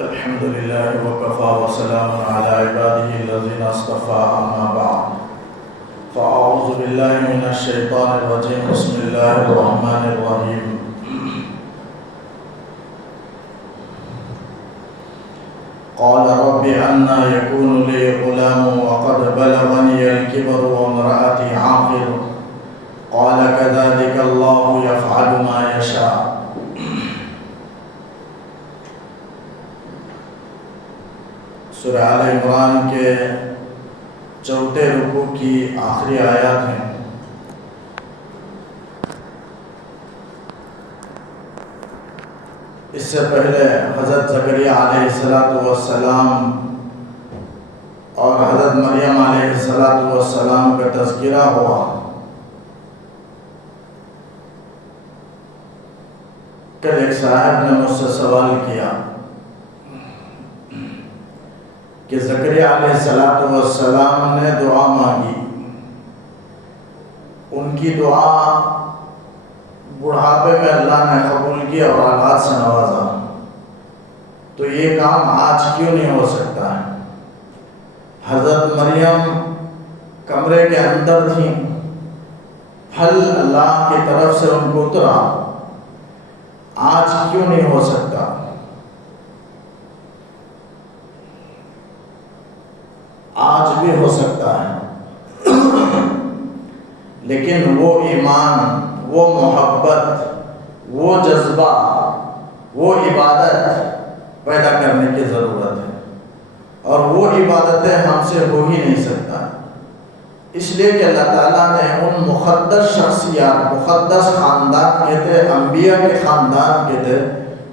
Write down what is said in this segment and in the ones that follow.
الحمد لله وكفى وسلام على عباده الذين اصطفى أما بعد فأعوذ بالله من الشيطان الرجيم بسم الله الرحمن الرحيم قال رب أنى يكون لي غلام وقد بلغني الكبر وامرأتي عاقر قال كذلك الله يفعل ما يشاء. سورہ آل عمران کے چوتھے رکوع کی آخری آیات ہیں. اس سے پہلے حضرت زکریا علیہ السلام اور حضرت مریم علیہ السلام کا تذکرہ ہوا. کل ایک صاحب نے مجھ سے سوال کیا کہ زکریا علیہ السلام نے دعا مانگی، ان کی دعا بڑھاپے میں اللہ نے قبول کی اور اولاد سے نوازا، تو یہ کام آج کیوں نہیں ہو سکتا ہے؟ حضرت مریم کمرے کے اندر تھیں، پھل اللہ کی طرف سے ان کو اترا، آج کیوں نہیں ہو سکتا؟ آج بھی ہو سکتا ہے، لیکن وہ ایمان، وہ محبت، وہ جذبہ، وہ عبادت پیدا کرنے کی ضرورت ہے، اور وہ عبادتیں ہم سے ہو ہی نہیں سکتا، اس لیے کہ اللہ تعالیٰ نے ان مقدس شخصیات، مقدس خاندان کے تھے، انبیاء کے خاندان کے تھے،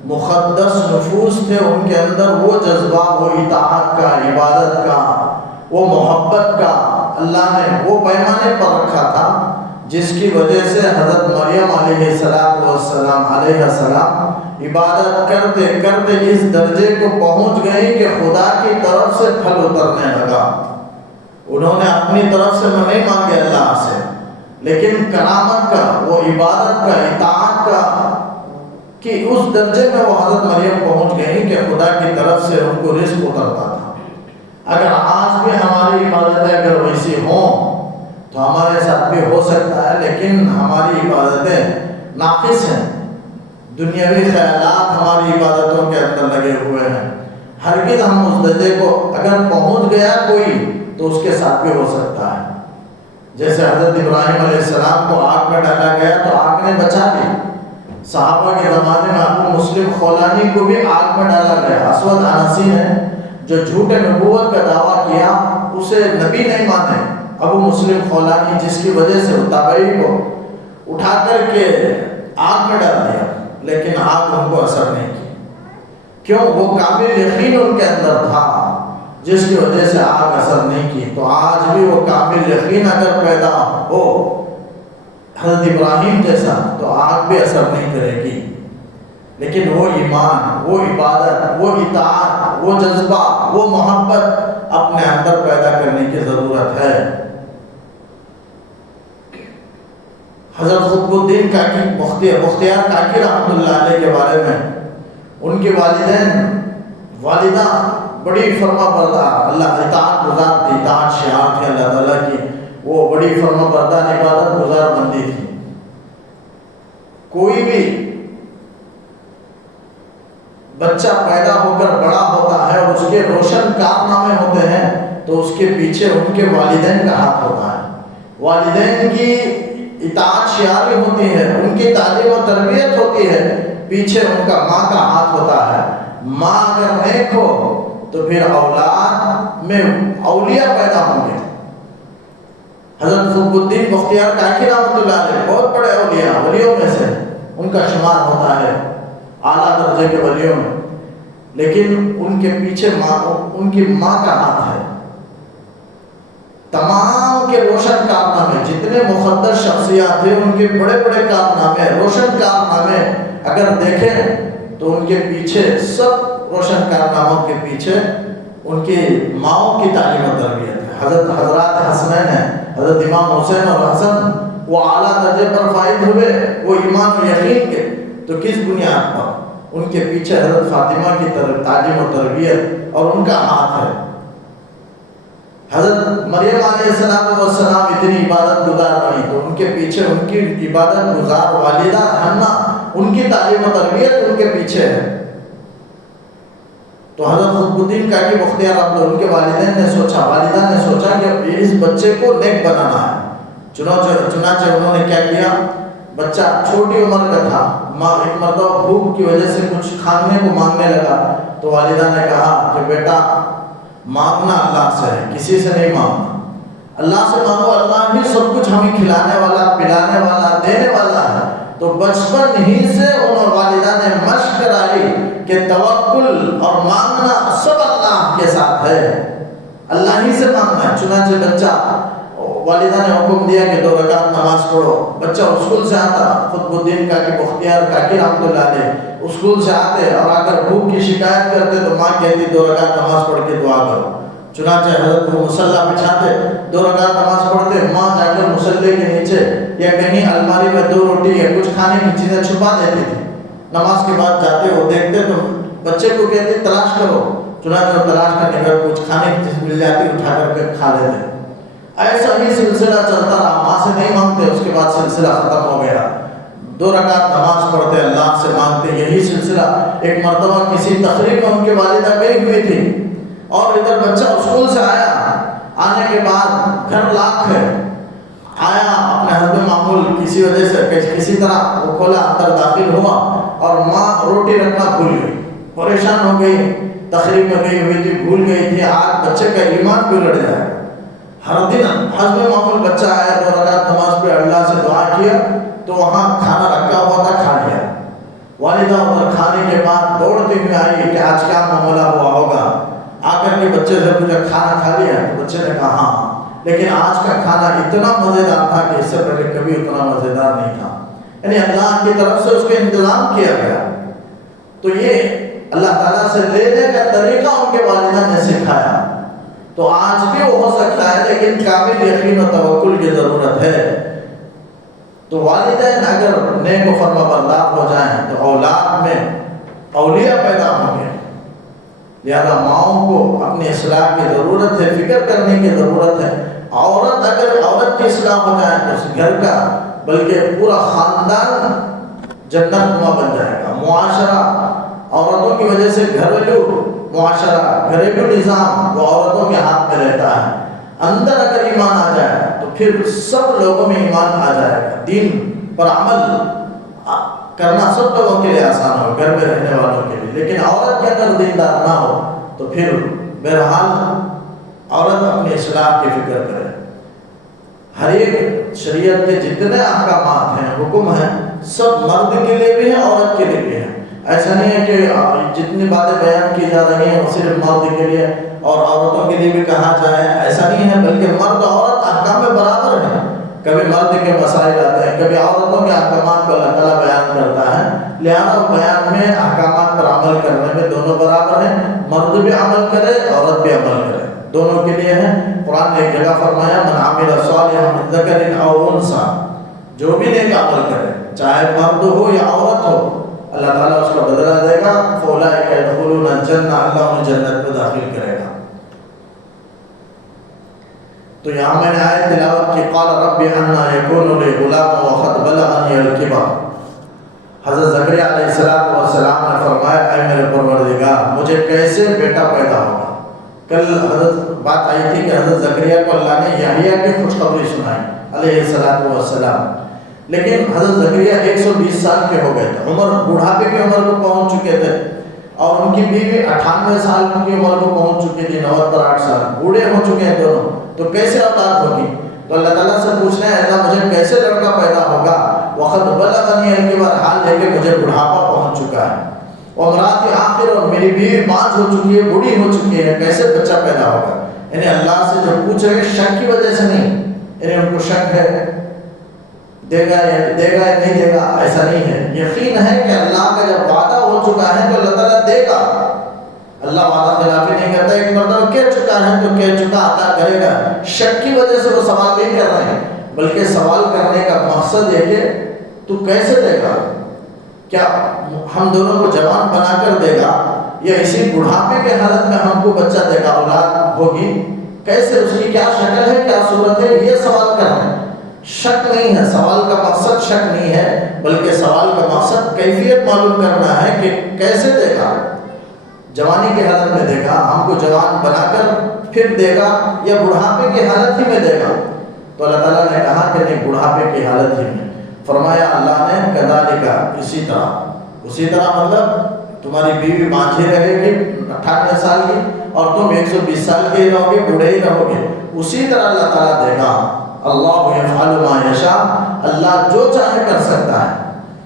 مقدس نفوس تھے، ان کے اندر وہ جذبہ، وہ اطاعت کا، عبادت کا، وہ محبت کا اللہ نے وہ پیمانے پر رکھا تھا، جس کی وجہ سے حضرت مریم علیہ السلام عبادت کرتے کرتے اس درجے کو پہنچ گئی کہ خدا کی طرف سے پھل اترنے لگا. انہوں نے اپنی طرف سے نہیں مانگے اللہ سے، لیکن کرامت کا، وہ عبادت کا، اطاعت کا، کہ اس درجے میں وہ حضرت مریم پہنچ گئی کہ خدا کی طرف سے ان کو رزق اترتا تھا. اگر آج بھی ہماری عبادتیں اگر ویسی ہوں تو ہمارے ساتھ بھی ہو سکتا ہے، لیکن ہماری عبادتیں ناقص ہیں، دنیاوی خیالات ہماری عبادتوں کے اندر لگے ہوئے ہیں. ہرگز ہم اس درجے کو اگر پہنچ گیا کوئی تو اس کے ساتھ بھی ہو سکتا ہے. جیسے حضرت ابراہیم علیہ السلام کو آگ میں ڈالا گیا تو آگ نے بچا لی. صحابہ کے زمانے میں ابو مسلم خولانی کو بھی آگ میں ڈالا گیا. اسود عنسی نے جو جھوٹے نبوت کا دعویٰ کیا اسے نبی نہیں مانے. ابو مسلم خولانی جس کی وجہ سے تابعی کو اٹھا کر کے آگ میں ڈال دیا، لیکن آگ ان کو اثر نہیں کی. کیوں؟ وہ کامل یقین ان کے اندر تھا جس کی وجہ سے آگ اثر نہیں کی. تو آج بھی وہ کامل یقین اگر پیدا ہو حضرت ابراہیم جیسا تو آگ بھی اثر نہیں کرے گی. لیکن وہ ایمان، وہ عبادت، وہ اطاعت، وہ جذبہ، وہ محبت اپنے اندر پیدا کرنے کی ضرورت ہے. حضرت قطب الدین کاکی بختیار کاکی رحمۃ اللہ علیہ کے بارے میں، ان کے والدہ بڑی فرما بردار، اللہ اطاعت گزار تھی، اطاعت شعار تھی اللہ تعالیٰ کی، وہ بڑی فرما بردار عبادت گزار بندی تھی. کوئی بھی بچہ پیدا ہو کر بڑا ہوتا ہے اور اس کے روشن کارنامے ہوتے ہیں تو اس کے پیچھے ان کے والدین کا ہاتھ ہوتا ہے. والدین کی اطاعت شعاری ہوتی ہے، ان کی تعلیم و تربیت ہوتی ہے، پیچھے ان کا ماں کا ہاتھ ہوتا ہے. ماں اگر نیک ہو تو پھر اولاد میں اولیاء پیدا ہوں گے. حضرت قطب الدین بختیار کاکی رحمۃ اللہ علیہ بہت بڑے اولیاء، ولیوں میں سے ان کا شمار ہوتا ہے، اعلیٰ درجے کے ولیوں میں، لیکن ان کے پیچھے ان کی ماں کا ہاتھ ہے. تمام کے روشن کارنامے، جتنے مقدس شخصیات تھے ان کے بڑے بڑے کارنامے، روشن کارنامے اگر دیکھیں تو ان کے پیچھے، سب روشن کارناموں کے پیچھے ان کی ماؤں کی تعلیم و تربیت ہے. حضرات حسنین ہیں، حضرت امام حسین اور حسن، وہ اعلیٰ درجے پر فائز ہوئے، وہ ایمان و یقین کے، تو کس بنیاد پر؟ ان کے پیچھے حضرت فاطمہ کی تعلیم و تربیت اور ان کا ہاتھ ہے۔ حضرت مریم علیہ السلام اتنی عبادت گزار بنی تو ان کے پیچھے ان کی عبادت گزار والدہ حنا، ان کی تعلیم و تربیت ان کے پیچھے ہے۔ تو حضرت قطب الدین کاکی بختیار عبد ان کے والدین نے سوچا، والدہ نے سوچا کہ اس بچے کو نیک بنانا ہے۔ چنانچہ انہوں نے کیا کیا، بچہ چھوٹی عمر کا تھا، ایک مرتبہ بھوک کی وجہ سے کچھ کھانے کو مانگنے لگا، تو والدہ نے کہا کہ بیٹا مانگنا اللہ سے ہے، کسی سے نہیں مانگنا، اللہ سے مانگو، اللہ ہی سب کچھ ہمیں کھلانے والا، پلانے والا، دینے والا ہے۔ تو بچپن ہی سے انہوں والدہ نے مشق کرائی کہ توکل اور مانگنا سب اللہ کے ساتھ ہے، اللہ ہی سے مانگنا ہے۔ چنانچہ بچہ، والدہ نے حکم دیا کہ 2 رکعت نماز پڑھو۔ بچہ اسکول سے آتا، قطب الدین کاکی بختیار کاکی رحمۃ اللہ علیہ اسکول سے آتے اور آ کر بھوک کی شکایت کرتے تو ماں کہتی 2 رکعت نماز پڑھ کے دعا کرو۔ چنانچہ حضرت کو مصلی بچھاتے، 2 رکعت نماز پڑھتے، ماں جا کر مصلی کے نیچے یا کہیں الماری میں 2 روٹی یا کچھ کھانے کی چیزیں چھپا دیتی تھی۔ نماز کے بعد جاتے وہ دیکھتے تو بچے کو کہتے تلاش کرو، چنانچہ تلاش کرنے کا کچھ کھانے کی چیز مل جاتی، اٹھا کر کے کھا لیتے۔ ایسا ہی سلسلہ چلتا رہا، ماں سے نہیں مانگتے، اس کے بعد سلسلہ ختم ہو گیا، 2 رکعت نماز پڑھتے، اللہ سے مانگتے، یہی سلسلہ۔ ایک مرتبہ کسی تقریب میں ان کی والدہ گئی ہوئی تھی اور ادھر بچہ اسکول سے آیا، آنے کے بعد گھر لاک ہے، آیا اپنے حسب معمول کسی وجہ سے کسی طرح وہ کھولا، اندر داخل ہوا اور ماں روٹی رکھنا بھول گئی، پریشان ہو گئی، تقریب میں گئی ہوئی تھی، بھول گئی تھی، آج بچے کا ایمان بگڑ جائے۔ ہر دن حسب معمول بچہ آیا، 2 رکعت نماز پہ اللہ سے دعا کیا تو وہاں کھانا رکھا ہوا تھا، کھا لیا۔ والدہ ادھر کھانے کے بعد دوڑتے ہوئے آئی کہ آج کیا معاملہ ہوا ہوگا، آ کر کے بچے سے پوچھا کھانا کھا لیا؟ تو بچے نے کہا ہاں، لیکن آج کا کھانا اتنا مزیدار تھا کہ اس سے پہلے کبھی اتنا مزیدار نہیں تھا، یعنی اللہ کی طرف سے اس کا انتظام کیا گیا۔ تو یہ اللہ تعالیٰ سے لینے کا طریقہ ان کے والدہ نے سکھایا۔ تو آج بھی وہ ہو سکتا ہے، لیکن کامل یقین و توکل کی ضرورت ہے۔ تو والدین اگر نیک و فرما بردار ہو جائیں تو اولاد میں اولیاء پیدا ہوں گے۔ لہذا ماؤں کو اپنی اصلاح کی ضرورت ہے، فکر کرنے کی ضرورت ہے۔ اگر عورت کی اصلاح ہو جائے تو اس گھر کا بلکہ پورا خاندان جنت نما بن جائے گا۔ معاشرہ، عورتوں کی وجہ سے گھریلو معاشرہ، گھریلو نظام وہ عورتوں کے ہاتھ میں رہتا ہے۔ اندر اگر ایمان آ جائے تو پھر سب لوگوں میں ایمان آ جائے گا، دین پر عمل کرنا سب لوگوں کے لیے آسان ہو، گھر میں رہنے والوں کے لیے۔ لیکن عورت کے اندر دیندار نہ ہو تو پھر بہرحال عورت اپنی اصلاح کی فکر کرے۔ ہر ایک شریعت کے جتنے احکامات ہیں، حکم ہیں، سب مرد کے لیے بھی ہیں، عورت کے لیے بھی ہیں۔ ایسا نہیں ہے کہ جتنی باتیں بیان کی جا رہی ہیں وہ صرف مرد کے لیے اور عورتوں کے لیے بھی کہا جائے، ایسا نہیں ہے، بلکہ مرد عورت احکام میں برابر ہیں۔ کبھی مرد کے مسائل آتے ہیں، کبھی عورتوں کے احکامات کو اللہ تعالیٰ بیان کرتا ہے، لہذا بیان میں احکامات پر عمل کرنے میں دونوں برابر ہیں، مرد بھی عمل کرے، عورت بھی عمل کرے، دونوں کے لیے ہیں۔ قرآن نے ایک جگہ فرمایا من عمل صالحا من ذکر او انثی، جو بھی نیک عمل کرے چاہے مرد ہو یا عورت ہو، اللہ تعالیٰ اس کا بدلہ دے گا۔ فاولئک یدخلون الجنہ، اللہ انہیں جنت میں داخل کرے گا۔ تو یہاں میں نے آیت تلاوت کی، قال رب انا یکون لی غلام وقد بلغنی الکبر۔ حضرت زکریا علیہ السلام نے فرمایا اے میرے پروردگار مجھے کیسے بیٹا پیدا ہوگا۔ کل حضرت بات آئی تھی کہ حضرت زکریا کو اللہ نے یحییٰ کی خوشخبری سنائی علیہ السلام، لیکن حضرت زکریا 120 سال کے ہو گئے تھے، عمر بڑھاپے کی عمر کو پہنچ چکے تھے، اور ان کی بیوی 98 سال کی عمر کو پہنچ چکی تھی، 69 سال، بوڑھے ہو چکے ہیں دونوں، تو کیسے اولاد ہوگی؟ تو اللہ تعالیٰ سے پوچھنا ہے اللہ مجھے کیسے لڑکا پیدا ہوگا؟ وقت بلغنی الکبر، حال ہے کہ مجھے بڑھاپا پہنچ چکا ہے، وامراتی عاقر، اور میری بیوی بانجھ ہو چکی ہے، بوڑھی ہو چکی ہے، کیسے بچہ پیدا ہوگا؟ یعنی اللہ سے جو پوچھ رہے شک کی وجہ سے نہیں، یعنی ان کو شک ہے دے گا یا نہیں دے گا، ایسا نہیں ہے، یقین ہے کہ اللہ کا جب وعدہ ہو چکا ہے تو اللہ تعالیٰ دے گا۔ اللہ وعدہ خلافی نہیں کرتا، ایک مرتبہ کہہ چکا ہے تو کہہ چکا عطا کرے گا۔ شک کی وجہ سے وہ سوال نہیں کر رہے ہیں، بلکہ سوال کرنے کا مقصد ہے کہ تو کیسے دے گا، کیا ہم دونوں کو جوان بنا کر دے گا یا اسی بڑھاپے کے حالت میں ہم کو بچہ دے گا، اولاد ہوگی؟ کیسے، اس کی کیا شکل ہے، کیا صورت ہے، یہ سوال کر رہے ہیں۔ شک نہیں ہے، سوال کا مقصد شک نہیں ہے، بلکہ سوال کا مقصد کیفیت معلوم کرنا ہے کہ کیسے دے گا، جوانی کی حالت میں دے گا، ہم کو جوان بنا کر پھر دے گا یا بڑھاپے کی حالت ہی میں دے گا؟ تو اللہ تعالیٰ نے کہا کہ نہیں، بڑھاپے کی حالت ہی میں۔ فرمایا اللہ نے کذالک، اسی طرح مطلب تمہاری بیوی بانجھی رہے گی 98 سال کی اور تم 120 سال کے ہی رہو گے، بوڑھے ہی رہو گے، اسی طرح اللہ تعالیٰ دے گا۔ اللہ یفعل ما یشاء، اللہ جو چاہے کر سکتا ہے۔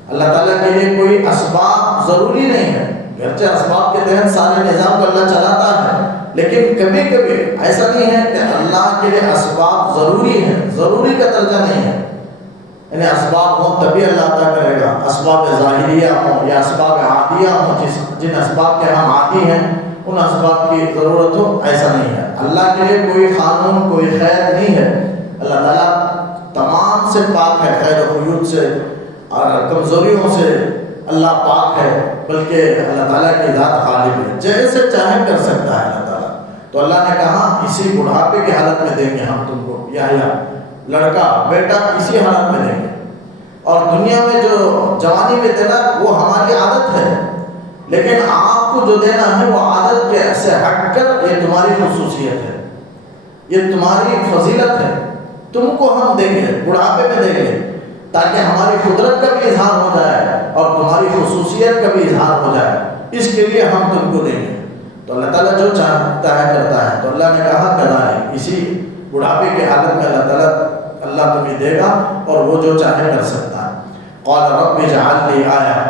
اللہ تعالیٰ کے لیے کوئی اسباب ضروری نہیں ہے، گرچہ اسباب کے تحت سارے نظام کو اللہ چلاتا ہے، لیکن کبھی کبھی ایسا نہیں ہے کہ اللہ کے لیے اسباب ضروری ہیں، ضروری کا درجہ نہیں ہے، یعنی اسباب ہوں تبھی اللہ عطا کرے گا، اسباب ظاہریہ ہوں یا اسباب عادیہ ہوں، جن اسباب کے ہم عادی ہیں ان اسباب کی ضرورت ہو، ایسا نہیں ہے۔ اللہ کے لیے کوئی قانون، کوئی قید نہیں ہے، اللہ تعالیٰ تمام سے پاک ہے، خیر و خیوط سے اور کمزوریوں سے اللہ پاک ہے، بلکہ اللہ تعالیٰ کی ذات غالب ہے، جیسے چاہے کر سکتا ہے اللہ تعالیٰ۔ تو اللہ نے کہا اسی بڑھاپے کی حالت میں دیں گے ہم تم کو، یا لڑکا بیٹا اسی حالت میں دیں گے، اور دنیا میں جو جوانی میں دینا وہ ہماری عادت ہے، لیکن آپ کو جو دینا ہے وہ عادت کے سے ہٹ کر یہ تمہاری خصوصیت ہے، یہ تمہاری فضیلت ہے، تم کو ہم دیں گے، بڑھاپے میں دیں گے، تاکہ ہماری قدرت کا بھی اظہار ہو جائے اور تمہاری خصوصیت کا بھی اظہار ہو جائے، اس کے لیے ہم تم کو دیں گے۔ تو اللہ تعالیٰ جو چاہتا ہے کرتا ہے۔ تو اللہ نے کہا کذالک، اسی بڑھاپے کی حالت میں اللہ تمہیں دے گا اور وہ جو چاہے کر سکتا ہے۔ قال رب اجعل لی آیہ،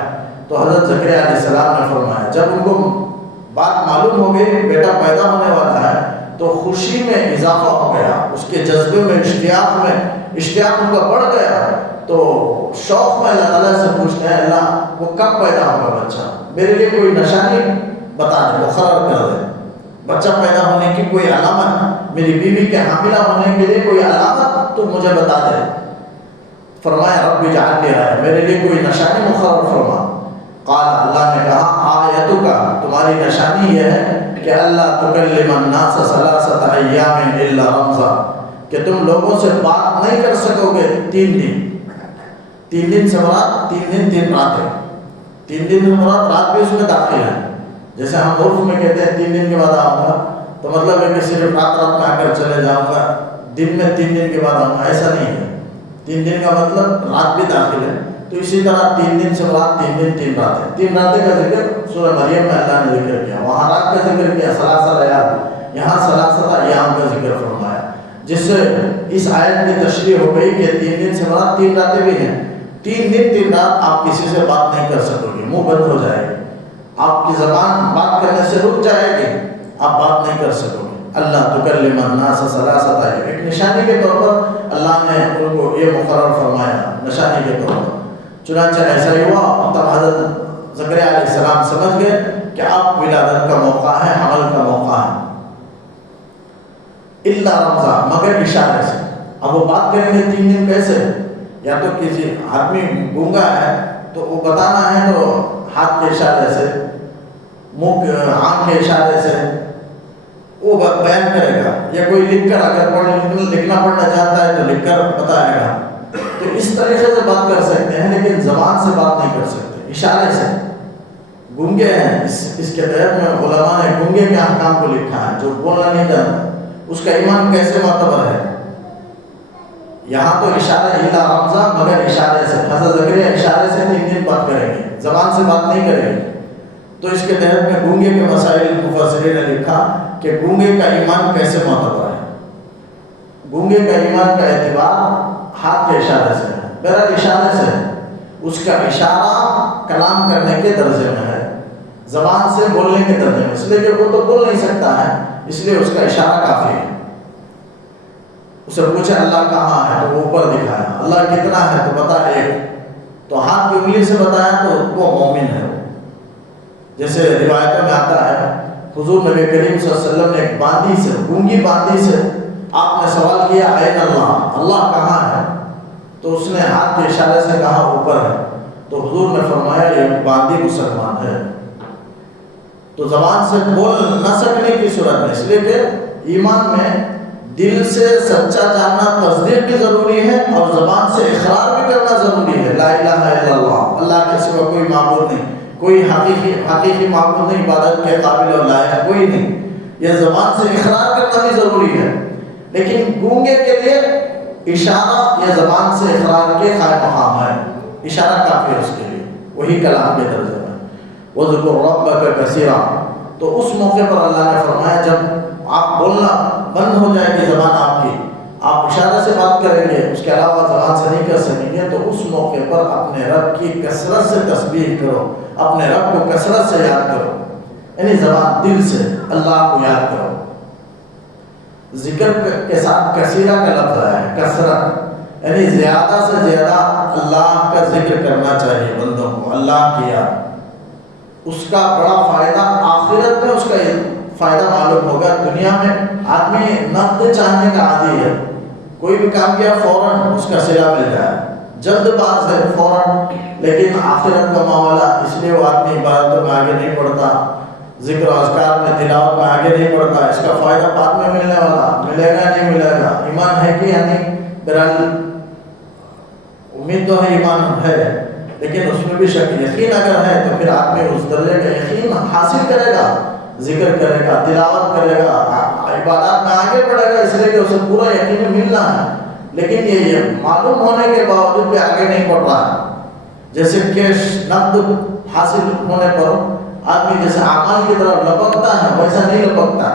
تو حضرت زکریا علیہ السلام نے فرمایا، جب ان کو بات معلوم ہو گئی بیٹا پیدا ہونے والا ہے تو خوشی میں اضافہ ہو گیا، اس کے جذبے میں، اشتیاق ان کا بڑھ گیا، تو شوق میں اللہ تعالیٰ سے پوچھتے ہیں اللہ وہ کب پیدا ہوگا بچہ، میرے لیے کوئی نشانی بتا دے، مقرر کر دے، بچہ پیدا ہونے کی کوئی علامت، میری بیوی کے حاملہ ہونے کے لیے کوئی علامت تو مجھے بتا دے۔ فرمایا رب اجعل لی آیہ، میرے لیے کوئی نشانی مقرر فرما۔ قال، اللہ نے کہا آیتک، تمہاری نشانی یہ ہے کہ اللہ تکلم الناس ثلاثۃ ایام الا رمزا، کہ تم لوگوں سے بات نہیں کر سکو گے 3 دن۔ 3 دن سے مراد 3 دن 3 راتیں، 3 دن سے مراد رات بھی اس میں داخل ہے، جیسے ہم عرف میں کہتے ہیں 3 دن کے بعد آؤں گا، تو مطلب ہے کہ صرف رات میں آ کر چلے جاؤں گا، دن میں 3 دن کے بعد آؤں گا، ایسا نہیں ہے۔ 3 دن کا مطلب رات بھی داخل ہے، تو اسی طرح 3 دن سے مراد 3 دن 3 راتیں۔ 3 راتیں کا ذکر سورہ مریم میں اللہ نے ذکر کیا، وہاں رات کا ذکر کیا، ثلاثہ لیال، یہاں ثلاثۃ ایام کا ذکر فرمایا، جس سے اس آیت کی تشریح ہو گئی کہ 3 دن سے مراد 3 راتیں بھی ہیں۔ 3 دن 3 رات آپ کسی سے بات نہیں کر سکو گے، منہ بند ہو جائے گی، آپ کی زبان بات کرنے سے رک جائے گی، آپ بات نہیں کر سکو گے۔ اللہ تکلم الناس ثلاثۃ ایام، ایک نشانی کے طور پر اللہ نے ان کو یہ مقرر فرمایا، نشانی کے طور پر۔ چنانچہ ایسا ہی ہوا، تب حضرت زکریا علیہ السلام سمجھ گئے کہ اب ولادت کا موقع ہے، حمل کا موقع ہے، الا رمزا، مگر اشارے سے۔ اب وہ بات کریں گے 3 دن کیسے؟ یا تو کسی آدمی گونگا ہے تو وہ بتانا ہے تو ہاتھ کے اشارے سے، منہ آنکھ کے اشارے سے وہ بیان کرے گا، یا کوئی لکھ کر اگر لکھنا پڑھنا چاہتا ہے تو لکھ کر بتائے گا، تو اس طریقے سے بات کر سکتے ہیں، لیکن زبان سے بات نہیں کر سکتے، اشارے سے۔ گونگے ہیں، اس کے تحت میں علماء نے گونگے کے احکام کو لکھا ہے، جو بولنا نہیں جانتا اس کا ایمان کیسے معتبر ہے۔ یہاں تو اشارہ الا رمزا، مگر اشارے سے، حضرت زکریا اشارے سے 3 دن بات کریں گے، زبان سے بات نہیں کریں گے۔ تو اس کے تحت میں گونگے کے مسائل مفسرین نے لکھا کہ گونگے کا ایمان کیسے معتبر ہے۔ گونگے کا ایمان کا اعتبار ہاتھ کے اشارے سے ہے، بہرحال اشارے سے ہے، اس کا اشارہ کلام کرنے کے درجے میں ہے، زبان سے بولنے کے درجے میں، اس لیے کہ وہ تو بول نہیں سکتا ہے، اس لیے اس کا اشارہ کافی ہے۔ اسے پوچھا اللہ کہاں ہے تو وہ اوپر دکھایا، اللہ کتنا ہے تو بتا 1، تو ہاتھ کی انگلی سے بتایا تو وہ مومن ہے۔ جیسے روایتوں میں آتا ہے حضور نبی کریم صلی اللہ علیہ وسلم نے ایک باندی سے، گونگی باندی سے آپ نے سوال کیا این اللہ، اللہ کہاں ہے؟ تو اس نے ہاتھ کے اشارے سے کہا اوپر ہے۔ تو حضور نے فرمایا یہ باندی مسلمان ہے. تو زبان سے بول نہ سکنے کی صورت میں، اس لیے کہ ایمان میں دل سے سچا جاننا تصدیق بھی ضروری ہے اور زبان سے اقرار بھی کرنا ضروری ہے. لا الہ الا اللہ، اللہ کے سوا کوئی معبود نہیں، کوئی حقیقی معبود نہیں، عبادت کے قابل اور لائق کوئی نہیں. یہ زبان سے اقرار کرنا بھی ضروری ہے. لیکن گونگے کے لیے اشارہ یہ زبان سے اقرار کے قائم مقام ہے، اشارہ کافی ہے اس کے لیے، وہی کلام کے درجے میں. وَذْكُرْ رَبَّكَ كَثِيرًا. تو اس موقع پر اللہ نے فرمایا جب آپ بولنا بند ہو جائے گی زبان آپ کی، آپ اشارے سے بات کریں گے، اس کے علاوہ زبان سے نہیں کر سکیں گے، تو اس موقع پر اپنے رب کی کثرت سے تسبیح کرو، اپنے رب کو کثرت سے یاد کرو، یعنی زبان دل سے اللہ کو یاد کرو. ذکر کے ساتھ کثیرہ کا لفظ ہے، کثرت، یعنی زیادہ سے زیادہ اللہ کا ذکر کرنا چاہیے بندوں کو، اللہ کی یاد. اس کا بڑا فائدہ آخرت میں اس کا فائدہ معلوم ہوگا. دنیا میں آدمی نقد چاہنے کا عادی ہے، کوئی بھی کام کیا فوراً اس کا صلہ مل جائے، جلد باز ہے فوراً. لیکن آخرت کا معاملہ، اس لیے وہ آدمی عبادتوں میں آگے نہیں بڑھتا، ذکر و اذکار میں تلاوت میں آگے نہیں بڑھتا. اس کا فائدہ بعد میں ملنے والا، ملے گا نہیں ملے گا. ایمان ہے کہ یعنی بہرحال امید تو ہے، ایمان ہے، لیکن اس میں بھی شک، یقین اگر ہے تو پھر آدمی اس درجے کا یقین حاصل کرے گا، ذکر کرے گا، تلاوت کرے گا، عبادات میں آگے بڑھے گا، اس لیے کہ اسے پورا یقین ملنا ہے. لیکن یہ معلوم ہونے کے باوجود بھی آگے نہیں بڑھ رہا ہے. جیسے کیش نقد حاصل ہونے پر آدمی جیسے اعمال کی طرف لپکتا ہے، ویسا نہیں لپکتا،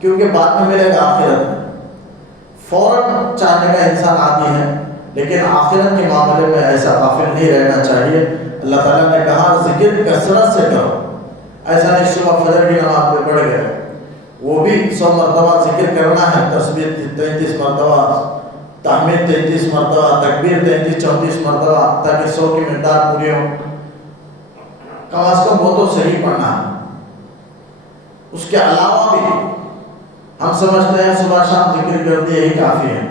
کیونکہ بعد میں ملے گا آخرت میں. فوراً چاہنے کا انسان عادی ہے، لیکن آخرت کے معاملے میں ایسا غافل نہیں رہنا چاہیے. اللہ تعالیٰ نے کہا ذکر کثرت سے کرو. ایسا نہیں صبح فجر کی نماز میں پڑھ گئے، وہ بھی 100 مرتبہ ذکر کرنا ہے، تسبیح 33 مرتبہ، تحمید 33 مرتبہ، تکبیر 33-34 مرتبہ، تاکہ 100 کی مقدار پوری ہو. کم از کم وہ تو صحیح پڑھنا ہے. اس کے علاوہ بھی ہم سمجھتے ہیں صبح شام ذکر کر دیا یہی کافی ہے،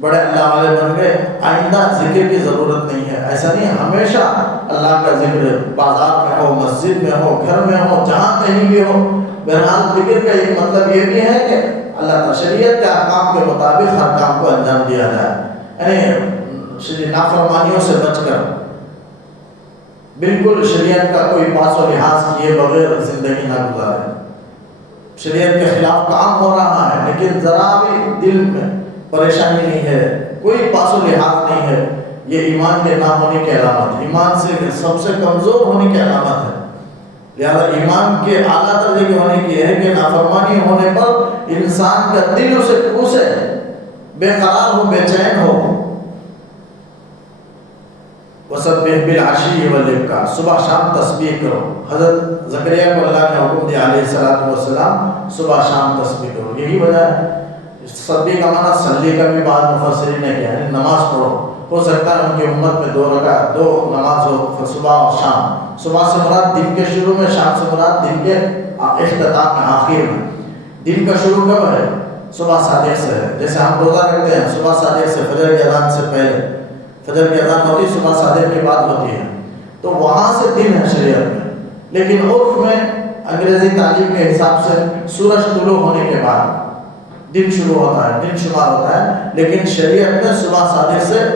بڑے اللہ والے بن گئے، آئندہ ذکر کی ضرورت نہیں ہے. ایسا نہیں، ہمیشہ اللہ کا ذکر بازار میں ہو، مسجد میں ہو، گھر میں ہو، جہاں کہیں بھی ہو. بہرحال ذکر کا ایک مطلب یہ بھی ہے کہ اللہ شریعت کے احکام کے مطابق ہر کام کو انجام دیا جائے، یعنی نافرمانیوں سے بچ کر بالکل شریعت کا کوئی پاس و لحاظ کیے بغیر زندگی نہ گزارے. شریعت کے خلاف کام ہو رہا ہے لیکن ذرا بھی دل میں پریشانی نہیں ہے، کوئی پاس و لحاظ نہیں ہے، یہ ایمان کے نہ ہونے کی علامت ہے، ایمان سے سب سے کمزور ہونے کی علامت ہے. لہذا ایمان کے اعلیٰ درجے کے ہونے کی ہے کہ نافرمانی ہونے پر انسان کا دل اسے کوسے، بے قرار ہو، بے چین ہو. وَسَبِّحْ بِالْعَشِيِّ وَالْإِبْكَارِ، صبح شام تسبیح کرو. حضرت زکریا کو اللہ نے حکم دیا علیہ السلام صبح شام تسبیح کرو. یہی وجہ ہے تسبیح کا معنی صلی کا بھی بعض مفسرین نے کیا ہے نماز پڑھو. ہو سکتا ہے ان کی امت میں 2 رکعت 2 نماز ہو، صبح اور شام. صبح سے مراد دن کے شروع میں، شام سے مراد دن کے اختتام میں، آخر میں. دن کا شروع کب ہے؟ صبح صادق سے ہے. جیسے ہم روزہ رکھتے ہیں صبح صادق سے، فجر کی اذان سے پہلے. فجر کی اذان ہوتی ہے صبح صادق کے بعد ہوتی ہے، تو وہاں سے دن ہے شریعت میں. لیکن عرف میں انگریزی تعلیم کے حساب سے سورج طلوع ہونے کے بعد دن شروع ہوتا ہے، دن شمار ہوتا ہے. لیکن شریعت میں صبح صادق سے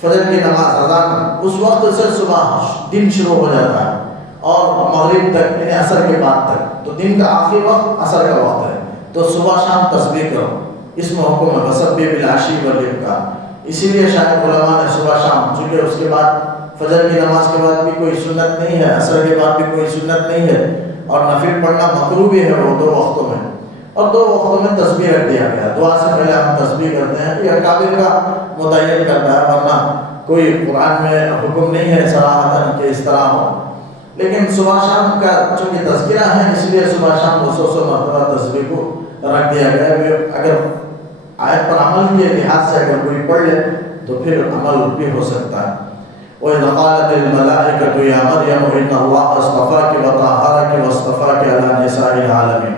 فجر کی نماز اذان، اس وقت سے صبح دن شروع ہو جاتا ہے اور مغرب تک، یعنی عصر کے بعد تک. تو دن کا آخری وقت عصر کا وقت ہے. تو صبح شام تسبیح کرو، اس میں حکم ہے وَسَبِّحْ بِالْعَشِيِّ وَالْإِبْكَارِ. اسی لیے شاید علماء نے صبح شام، چونکہ اس کے بعد فجر کی نماز کے بعد بھی کوئی سنت نہیں ہے، عصر کے بعد بھی کوئی سنت نہیں ہے، اور نفل پڑھنا مکروہ بھی ہے وہ 2 وقتوں میں. اور 2 وقتوں میں تسبیح رکھ دیا گیا. دعا سے پہلے ہم تسبیح کرتے ہیں، یہ کابر کا متعین کرتا ہے، ورنہ کوئی قرآن میں حکم نہیں ہے صراحتاً کہ اس طرح ہو. لیکن صبح شام کا چونکہ تذکرہ ہے، اس لیے صبح شام 200 مرتبہ تسبیح کو رکھ دیا گیا. اگر آیت پر عمل کے لحاظ سے اگر کوئی پڑھ لے تو پھر عمل بھی ہو سکتا ہے. وَإِذْ قَالَتِ الْمَلَائِكَةُ يَا مَرْيَمُ إِنَّ اللَّهَ اصْطَفَاكِ وَطَهَّرَكِ وَاصْطَفَاكِ عَلَى نِسَاءِ الْعَالَمِينَ.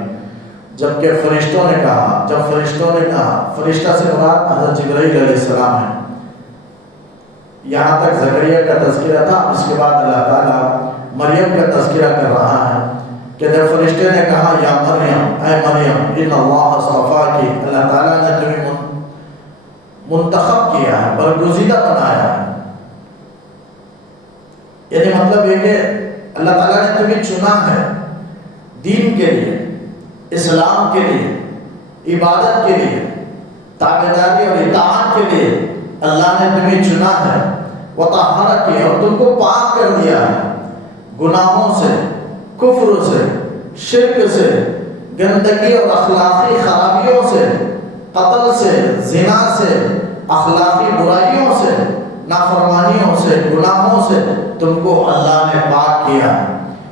جبکہ فرشتوں نے کہا، جب فرشتوں نے کہا، فرشتہ سے مراد حضرت جبرائیل علیہ السلام ہے. یہاں تک زکریا کا تذکرہ تھا. اس کے بعد اللہ تعالیٰ مریم کا تذکرہ کر رہا ہے کہ جب فرشتے نے کہا یا مریم، اے مریم، ان اللہ اصطفاکی، اللہ تعالیٰ نے تمہیں منتخب کیا ہے، برگزیدہ بنایا ہے. یعنی مطلب یہ کہ اللہ تعالیٰ نے تمہیں چنا ہے دین کے لیے، اسلام کے لیے، عبادت کے لیے، تابعداری اور اطاعت کے لیے اللہ نے تمہیں چنا ہے. وطہرک، اور تم کو پاک کر دیا ہے گناہوں سے، کفر سے، شرک سے، گندگی اور اخلاقی خرابیوں سے، قتل سے، زنا سے، اخلاقی برائیوں سے، نافرمانیوں سے، گناہوں سے تم کو اللہ نے پاک کیا.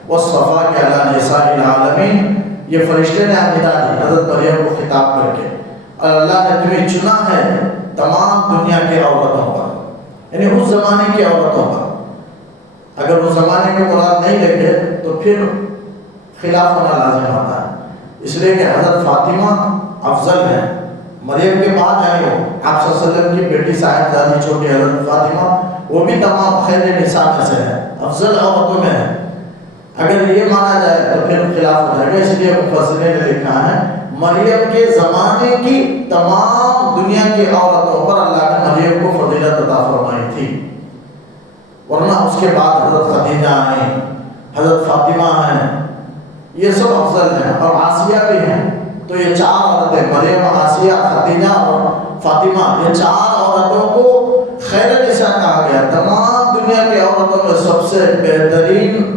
وصفا کے علی نساء العالمین، یہ فرشتے نے ندا دی حضرت مریم کو خطاب کر کے، اور اللہ نے تمہیں چنا ہے تمام دنیا کے عورتوں پر، یعنی اس زمانے کی عورتوں پر. اگر اس زمانے میں مراد نہیں لگے تو پھر خلاف ہونا لازم ہوتا ہے. اس لیے کہ حضرت فاطمہ افضل ہے، مریم کے بعد آئی ہو، آپ صلی اللہ علیہ وسلم کی بیٹی صاحبزادی چھوٹی حضرت فاطمہ، وہ بھی تمام خیر نساء میں سے ہے، افضل عورتوں میں ہے. اگر یہ مانا جائے تو پھر خلاف ہو جائے گا. اس لیے مفسرین نے لکھا ہے مریم کے زمانے کی تمام دنیا کی عورتوں پر اللہ نے مریم کو فضیلت عطا فرمائی تھی، ورنہ اس کے بعد حضرت خدیجہ ہیں، حضرت فاطمہ ہیں، یہ سب افضل ہیں، اور آسیہ بھی ہیں. تو یہ چار عورتیں، مریم، آسیہ، خدیجہ اور فاطمہ، یہ چار عورتوں کو خیر نساء کہا گیا. تمام دنیا کی عورتوں میں سب سے بہترین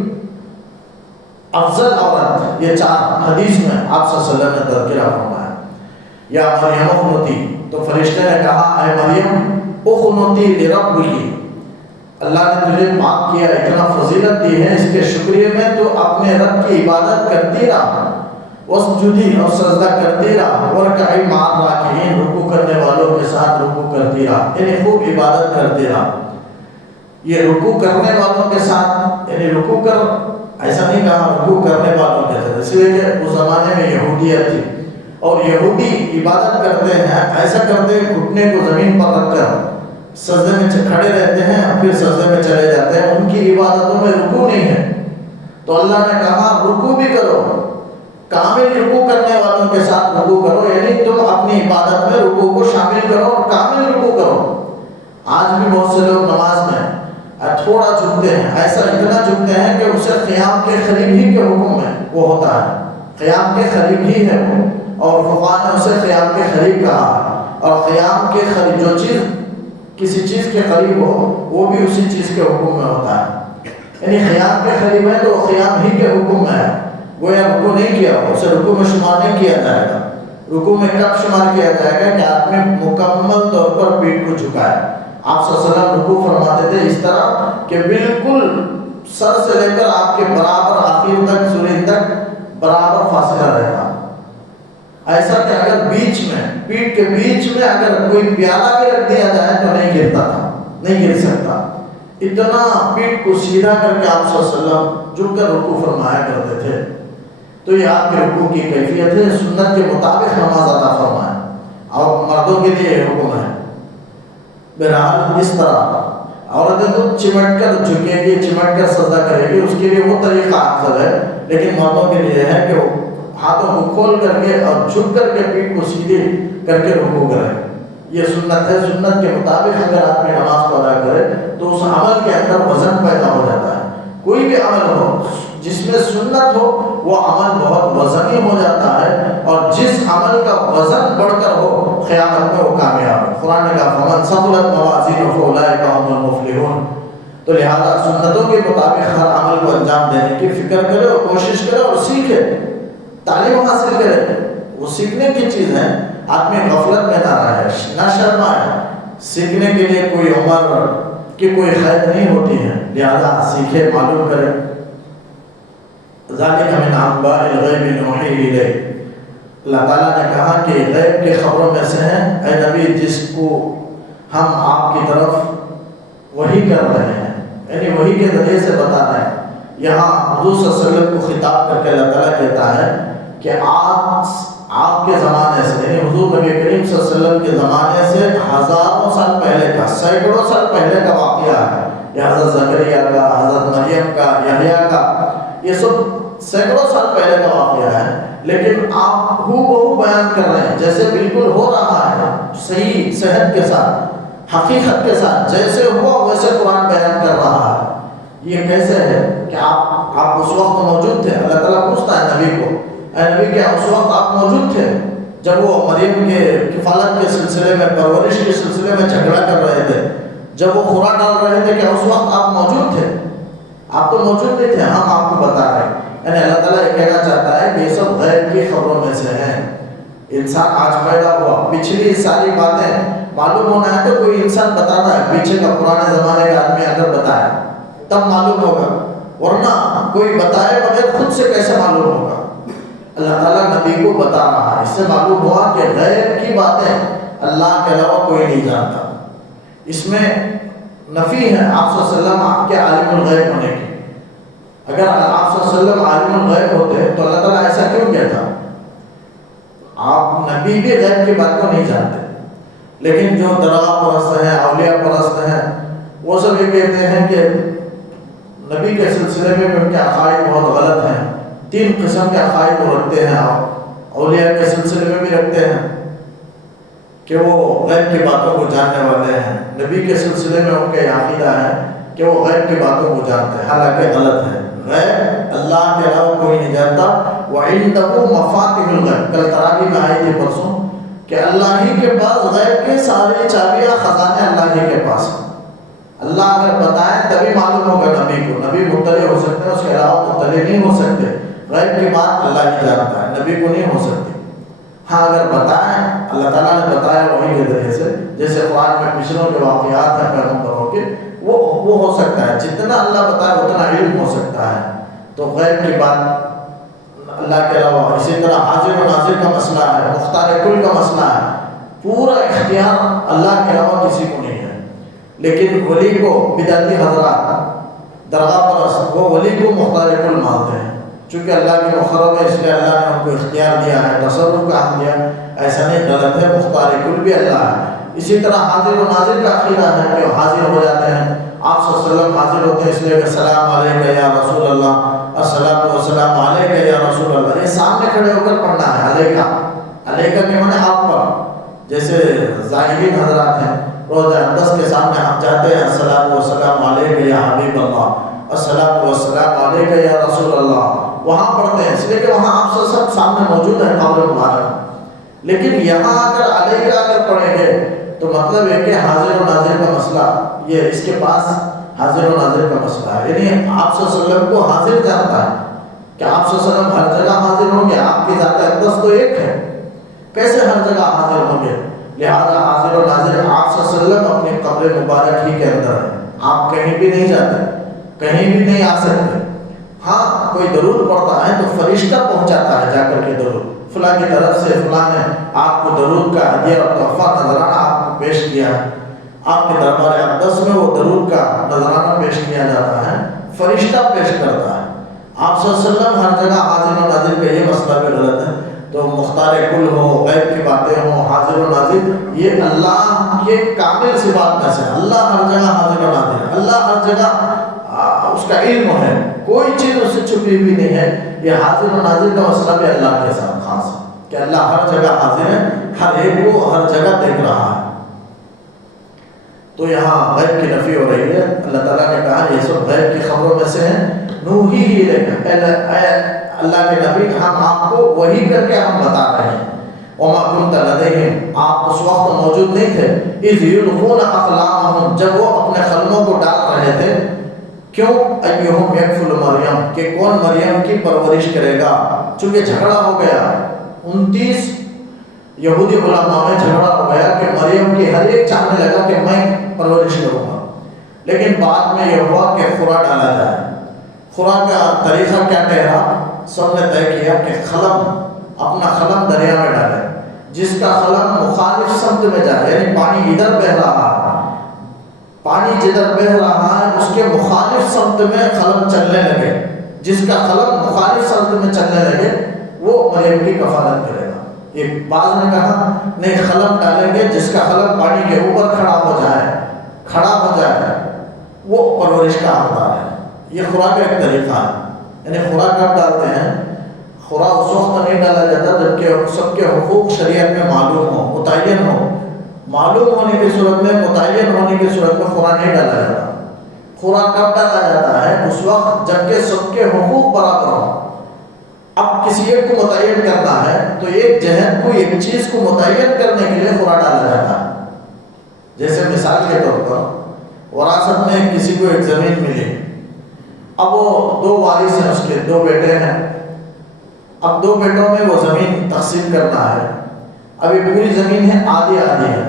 افضل عورت یہ چار حدیث میں آپ صلی اللہ علیہ وسلم نے تذکرہ فرمایا. یا مریم اقنتی، تو فرشتے نے کہا اے مریم اقنتی لربکی، اللہ نے تجھے پاک کیا، اتنا فضیلت دی ہے، اس کے شکریہ میں تو اپنے رب کی عبادت کرتی رہا، وسجدی، اور سجدہ کرتی رہا، ورکعی مع الراکعین، رکوع کرنے والوں کے ساتھ رکوع کرتی رہا، یعنی خوب عبادت کرتی رہا. یہ رکوع کرنے والوں کے ساتھ، یعنی رکوع کر، ایسا نہیں کہا رکوع کرنے والوں کے ساتھ، اس لیے کہ اس زمانے میں یہودیت تھی، اور یہودی عبادت کرتے ہیں، ایسا کرتے ہیں گھٹنے کو زمین پر رکھ کر سجدے میں کھڑے رہتے ہیں، پھر سجدے میں چلے جاتے ہیں، ان کی عبادتوں میں رکوع نہیں ہے. تو اللہ نے کہا رکوع بھی کرو، کامل رکوع کرنے والوں کے ساتھ رکوع کرو، یعنی تم اپنی عبادت میں رکوع کو شامل کرو اور کامل رکوع کرو. آج بھی بہت سے لوگ نماز میں تھوڑا جھکتے ہیں، ایسا اتنا جھکتے ہیں کہ اسے قیام کے قریب ہی کے حکم میں وہ ہوتا ہے، قیام کے قریب ہی ہے وہ، اور فقہاء نے اسے قیام کے قریب کہا. اور قیام کے قریب جو چیز کسی چیز کے قریب ہو وہ بھی اسی چیز کے حکم میں ہوتا ہے. یعنی قیام کے قریب ہے تو قیام ہی کے حکم میں ہے، گویا رکوع نہیں کیا ہو، اسے رکوع میں شمار نہیں کیا جائے گا. رکوع میں کب شمار کیا جائے گا کہ آدمی مکمل طور پر پیٹھ کو جھکائے. آپ صلی اللہ علیہ وسلم رکوع فرماتے تھے اس طرح کہ بالکل سر سے لے کر آپ کے برابر آخر تک، سرین تک برابر فاصلہ رہتا. ایسا کہ اگر بیچ میں، پیٹھ کے بیچ میں اگر کوئی پیالہ بھی رکھ دیا جائے تو نہیں گرتا تھا، نہیں گر سکتا. اتنا پیٹھ کو سیدھا کر کے آپ صلی اللہ علیہ وسلم جھک کر رکوع فرمایا کرتے تھے. تو یہ آپ کے رکوع کی کیفیت ہے. سنت کے مطابق نماز عطا فرمائے، اور مردوں کے لیے یہ حکم ہے. بہرحال اس طرح عورتیں تو چمٹ کر جھکیں گی، چمٹ کر سجدہ کرے گی، اس کے لیے وہ طریقہ افضل ہے. لیکن مردوں کے لیے ہے کہ وہ ہاتھوں کو کھول کر کے اور جھک کر کے پیٹھ کو سیدھے کر کے رکوع کرے. یہ سنت ہے. سنت کے مطابق اگر آدمی نماز کو ادا کرے تو اس عمل کے اندر وزن پیدا ہو جاتا ہے. کوئی بھی عمل ہو جس میں سنت ہو وہ عمل بہت وزنی ہو جاتا ہے، اور جس عمل کا وزن بڑھ کر ہو قیامت میں وہ کامیاب ہے. قرآن نے کہا فمن ثقلت موازینہ فاولئک هم المفلحون. تو لہذا سنتوں کے مطابق ہر عمل کو انجام دینے کی فکر کرے اور کوشش کرے اور سیکھے، تعلیم حاصل کرے. وہ سیکھنے کی چیز ہے، آدمی غفلت میں نہ رہے، نہ شرمائے. سیکھنے کے لیے کوئی عمر کی کوئی قید نہیں ہوتی ہے، لہذا سیکھے، معلوم کرے. ذالک من انباء الغیب نوحیہ الیک. اللہ تعالیٰ نے کہا کہ غیب کے خبروں میں سے ہیں اے نبی جس کو ہم آپ کی طرف وحی کر رہے ہیں، یعنی وحی کے ذریعے سے بتا رہے ہیں. یہاں حضور صلی اللہ علیہ وسلم کو خطاب کر کے اللہ تعالیٰ کہتا ہے کہ آپ آپ کے زمانے سے، یعنی حضور نبی کریم صلی اللہ علیہ وسلم کے زمانے سے ہزاروں سال پہلے کا، سینکڑوں سال پہلے کا واقعہ ہے یہ، حضرت زکریا کا، حضرت مریم کا، یحییٰ کا، یہ سب سینکڑوں سال پہلے کا واقعہ ہے، لیکن آپ ہو بہو بیان کر رہے ہیں جیسے بالکل ہو رہا ہے، صحیح صحت کے ساتھ، حقیقت کے ساتھ، جیسے ہوا ویسے قرآن بیان کر رہا ہے۔ یہ کیسے ہے کہ آپ اس وقت موجود تھے؟ اللہ تعالیٰ پوچھتا ہے نبی کو، اے نبی کیا اس وقت آپ موجود تھے جب وہ مریم کے کفالت کے سلسلے میں، پرورش کے سلسلے میں جھگڑا کر رہے تھے، جب وہ خورا ڈال رہے تھے، کیا اس وقت آپ موجود تھے؟ آپ تو موجود نہیں تھے، ہم آپ کو بتا رہے ہیں۔ یعنی اللہ تعالیٰ یہ کہنا چاہتا ہے کہ یہ سب غیب کی خبروں میں سے ہیں۔ انسان آج پیدا ہوا، پچھلی ساری باتیں معلوم ہونا ہے تو کوئی انسان بتانا ہے، پیچھے کا پرانے زمانے کا آدمی اگر بتائے تب معلوم ہوگا، ورنہ کوئی بتائے بغیر خود سے کیسے معلوم ہوگا؟ اللہ تعالیٰ نبی کو بتا رہا ہے، اس سے معلوم ہوا کہ غیب کی باتیں اللہ کے علاوہ کوئی نہیں جانتا۔ اس میں نفی ہے آپ صلی اللہ علیہ وسلم آپ کے عالم الغیب ہونے کی۔ اگر آپ صلی اللہ علیہ وسلم عالم الغیب ہوتے تو اللہ تعالیٰ ایسا کیوں کہتا؟ آپ نبی بھی غیب کی بات کو نہیں جانتے، لیکن جو درگاہ پرست ہیں، اولیاء پرست ہیں، وہ سب یہ کہتے ہیں کہ نبی کے سلسلے میں ان کے عقائد بہت غلط ہیں۔ 3 قسم کے عقائد وہ رکھتے ہیں، اولیاء کے سلسلے میں بھی رکھتے ہیں کہ وہ غیب کی باتوں کو جاننے والے ہیں، نبی کے سلسلے میں ان کا عقیدہ ہے کہ وہ غیب کی باتوں کو جانتے ہیں، حالانکہ غلط ہے۔ غیب اللہ کے علاوہ کوئی نہیں جانتا۔ وَعِندَهُ مَفَاتِحُ الْغَیْبِ، کل تراویح میں آئی تھی پرسوں کہ اللہ ہی کے پاس غیب کے سارے چابیاں، خزانے اللہ ہی کے پاس ہیں۔ اللہ اگر بتائیں تبھی معلوم ہوگا نبی کو، نبی مطلع ہو سکتے ہیں، اس کے علاوہ مطلع نہیں ہو سکتے۔ غیب کی بات اللہ ہی جانتا ہے، نبی کو نہیں ہو سکتی۔ ہاں اگر بتائیں، اللہ تعالیٰ نے بتایا وہی کے ذریعے سے، جیسے قرآن میں پچھلوں کے واقعات ہیں پیغمبروں کے، وہ ہو سکتا ہے، جتنا اللہ بتائے اتنا علم ہو سکتا ہے۔ تو غیب کی بات اللہ کے علاوہ، اسی طرح حاضر و ناظر کا مسئلہ ہے، مختار کل کا مسئلہ ہے، پورا اختیار اللہ کے علاوہ کسی کو نہیں ہے۔ لیکن ولی کو بدعتی حضرات، درگاہ پرست، وہ ولی کو مختار کل مانتے ہیں، چونکہ اللہ کے مقرر ہے، اس لیے اللہ نے ان کو اختیار دیا ہے، تصرف کا حق دیا۔ ایسا نہیں، غلط ہے، مختار کل بھی اللہ ہے۔ اسی طرح حاضر و ناظر کا عقیدہ ہے کہ وہ حاضر ہو جاتے ہیں، آپ صلی اللہ علیہ وسلم حاضر ہوتے ہیں، اس لیے کہ السلام علیکم یا رسول اللہ، السلام والسلام علیکم یا رسول اللہ، یہ سامنے کھڑے ہو کر پڑھنا ہے۔ علیکہ کے معنی آپ پر، جیسے ظاہرین حضرات ہیں، روزہ اقدس کے سامنے آپ جاتے ہیں، السلام والسلام علیکم یا حبیب اللہ، السلام والسلام علیکم یا رسول اللہ، وہاں پڑھتے ہیں، اس لیے کہ وہاں آپ سب سامنے موجود ہیں قبر مبارک۔ لیکن یہاں اگر علیکہ اگر پڑھیں گے تو مطلب ہے کہ حاضر و ناظر کا مسئلہ، یہ اس کے پاس حاضر و ناظر کا مسئلہ ہے، یعنی آپ صلی اللہ علیہ وسلم کو حاضر جانتا ہے کہ آپ صلی اللہ علیہ وسلم ہر جگہ حاضر ہوں گے، آپ کی ذات اقدس تو ایک ہے، کیسے ہر جگہ حاضر ہوں گے؟ لہذا حاضر و ناظر آپ صلی اللہ علیہ وسلم اپنی قبر مبارک ہی کے اندر ہیں، آپ کہیں بھی نہیں جاتے، کہیں بھی نہیں آ سکتے۔ ہاں کوئی درود پڑھتا ہے تو فرشتہ پہنچاتا ہے جا کر کے درود، فلاں کی طرف سے فلاں نے آپ کو درود کا ہدیہ اور تحفہ نذرانہ آپ کو پیش کیا ہے، آپ کے دربار اقدس میں وہ درود کا نذرانہ پیش کیا جاتا ہے، فرشتہ پیش کرتا ہے۔ آپ صلی اللہ علیہ وسلم ہر جگہ حاضر و ناظر کا یہ مسئلہ بھی غلط ہے۔ تو مختار کل ہو، غیب کی باتیں ہوں، حاضر و ناظر، یہ اللہ کے کامل صفات میں سے، اللہ ہر جگہ حاضر و ناظر ہے، اللہ ہر جگہ اس کا علم ہے، کوئی چیز اس سے چھپی ہوئی نہیں ہے۔ یہ حاضر و ناظر کا مسئلہ بھی اللہ کے ساتھ خاص ہے کہ اللہ ہر جگہ حاضر ہے، ہر ایک کو ہر جگہ دیکھ رہا ہے۔ تو یہاں غیب کی نفی ہو رہی ہے۔ اللہ تعالیٰ نے کہا یہ سب غیب کی خبروں میں سے ہیں، نوحی الیک، اللہ کے نبی ہم آپ کو وحی کر کے ہم بتا رہے ہیں۔ وما كنت لديهم، آپ اس وقت موجود نہیں تھے، اذ یلقون اقلامهم، جب وہ اپنے قلموں کو ڈال رہے تھے، کیوں؟ ایہم یکفل مریم، کہ کون مریم کی پرورش کرے گا، چونکہ جھگڑا ہو گیا، 29 یہودی علماء میں جھگڑا ہو گیا کہ مریم کی ہر ایک چاہنے لگا کہ میں پرورش کروں گا، لیکن بعد میں یہ ہوا کہ خورا ڈالا جائے۔ خورا کا طریقہ کیا ٹھہرا؟ سب نے طے کیا کہ خلم، اپنا خلم دریا میں ڈالے، جس کا خلم مخالف سمت میں جائے، یعنی پانی ادھر بہ رہا ہے، پانی جدھر بہ رہا ہے اس کے مخالف سمت میں خلم چلنے لگے، جس کا خلم مخالف سمت میں چلنے لگے وہ مریم کی کفالت کرے گا۔ ایک بعض نے کہا نہیں خلق ڈالیں گے جس کا خلق پانی کے اوپر کھڑا ہو جائے وہ پرورش کا حقدار ہے. یہ خوراک کا ایک طریقہ ہے. یعنی خوراک کب ڈالتے ہیں؟ خوراک اس وقت نہیں ڈالا جاتا جبکہ سب کے حقوق شریعت میں معلوم ہو، متعین ہو. معلوم ہونے کی صورت میں، متعین ہونے کی صورت میں خوراک نہیں ڈالا جاتا. خوراک کب ڈالا جاتا ہے؟ اس وقت جبکہ سب کے حقوق برابر ہوں. اب کسی ایک کو متعین کرنا ہے تو ایک جہن کو، ایک چیز کو متعین کرنے کے لیے خوراک ڈالا جاتا ہے. جیسے مثال کے طور پر وراثت میں کسی کو ایک زمین ملی، اب وہ 2 وارث ہیں، اس کے 2 بیٹے ہیں. اب 2 بیٹوں میں وہ زمین تقسیم کرنا ہے. اب یہ پوری زمین ہے، آدھی ہے،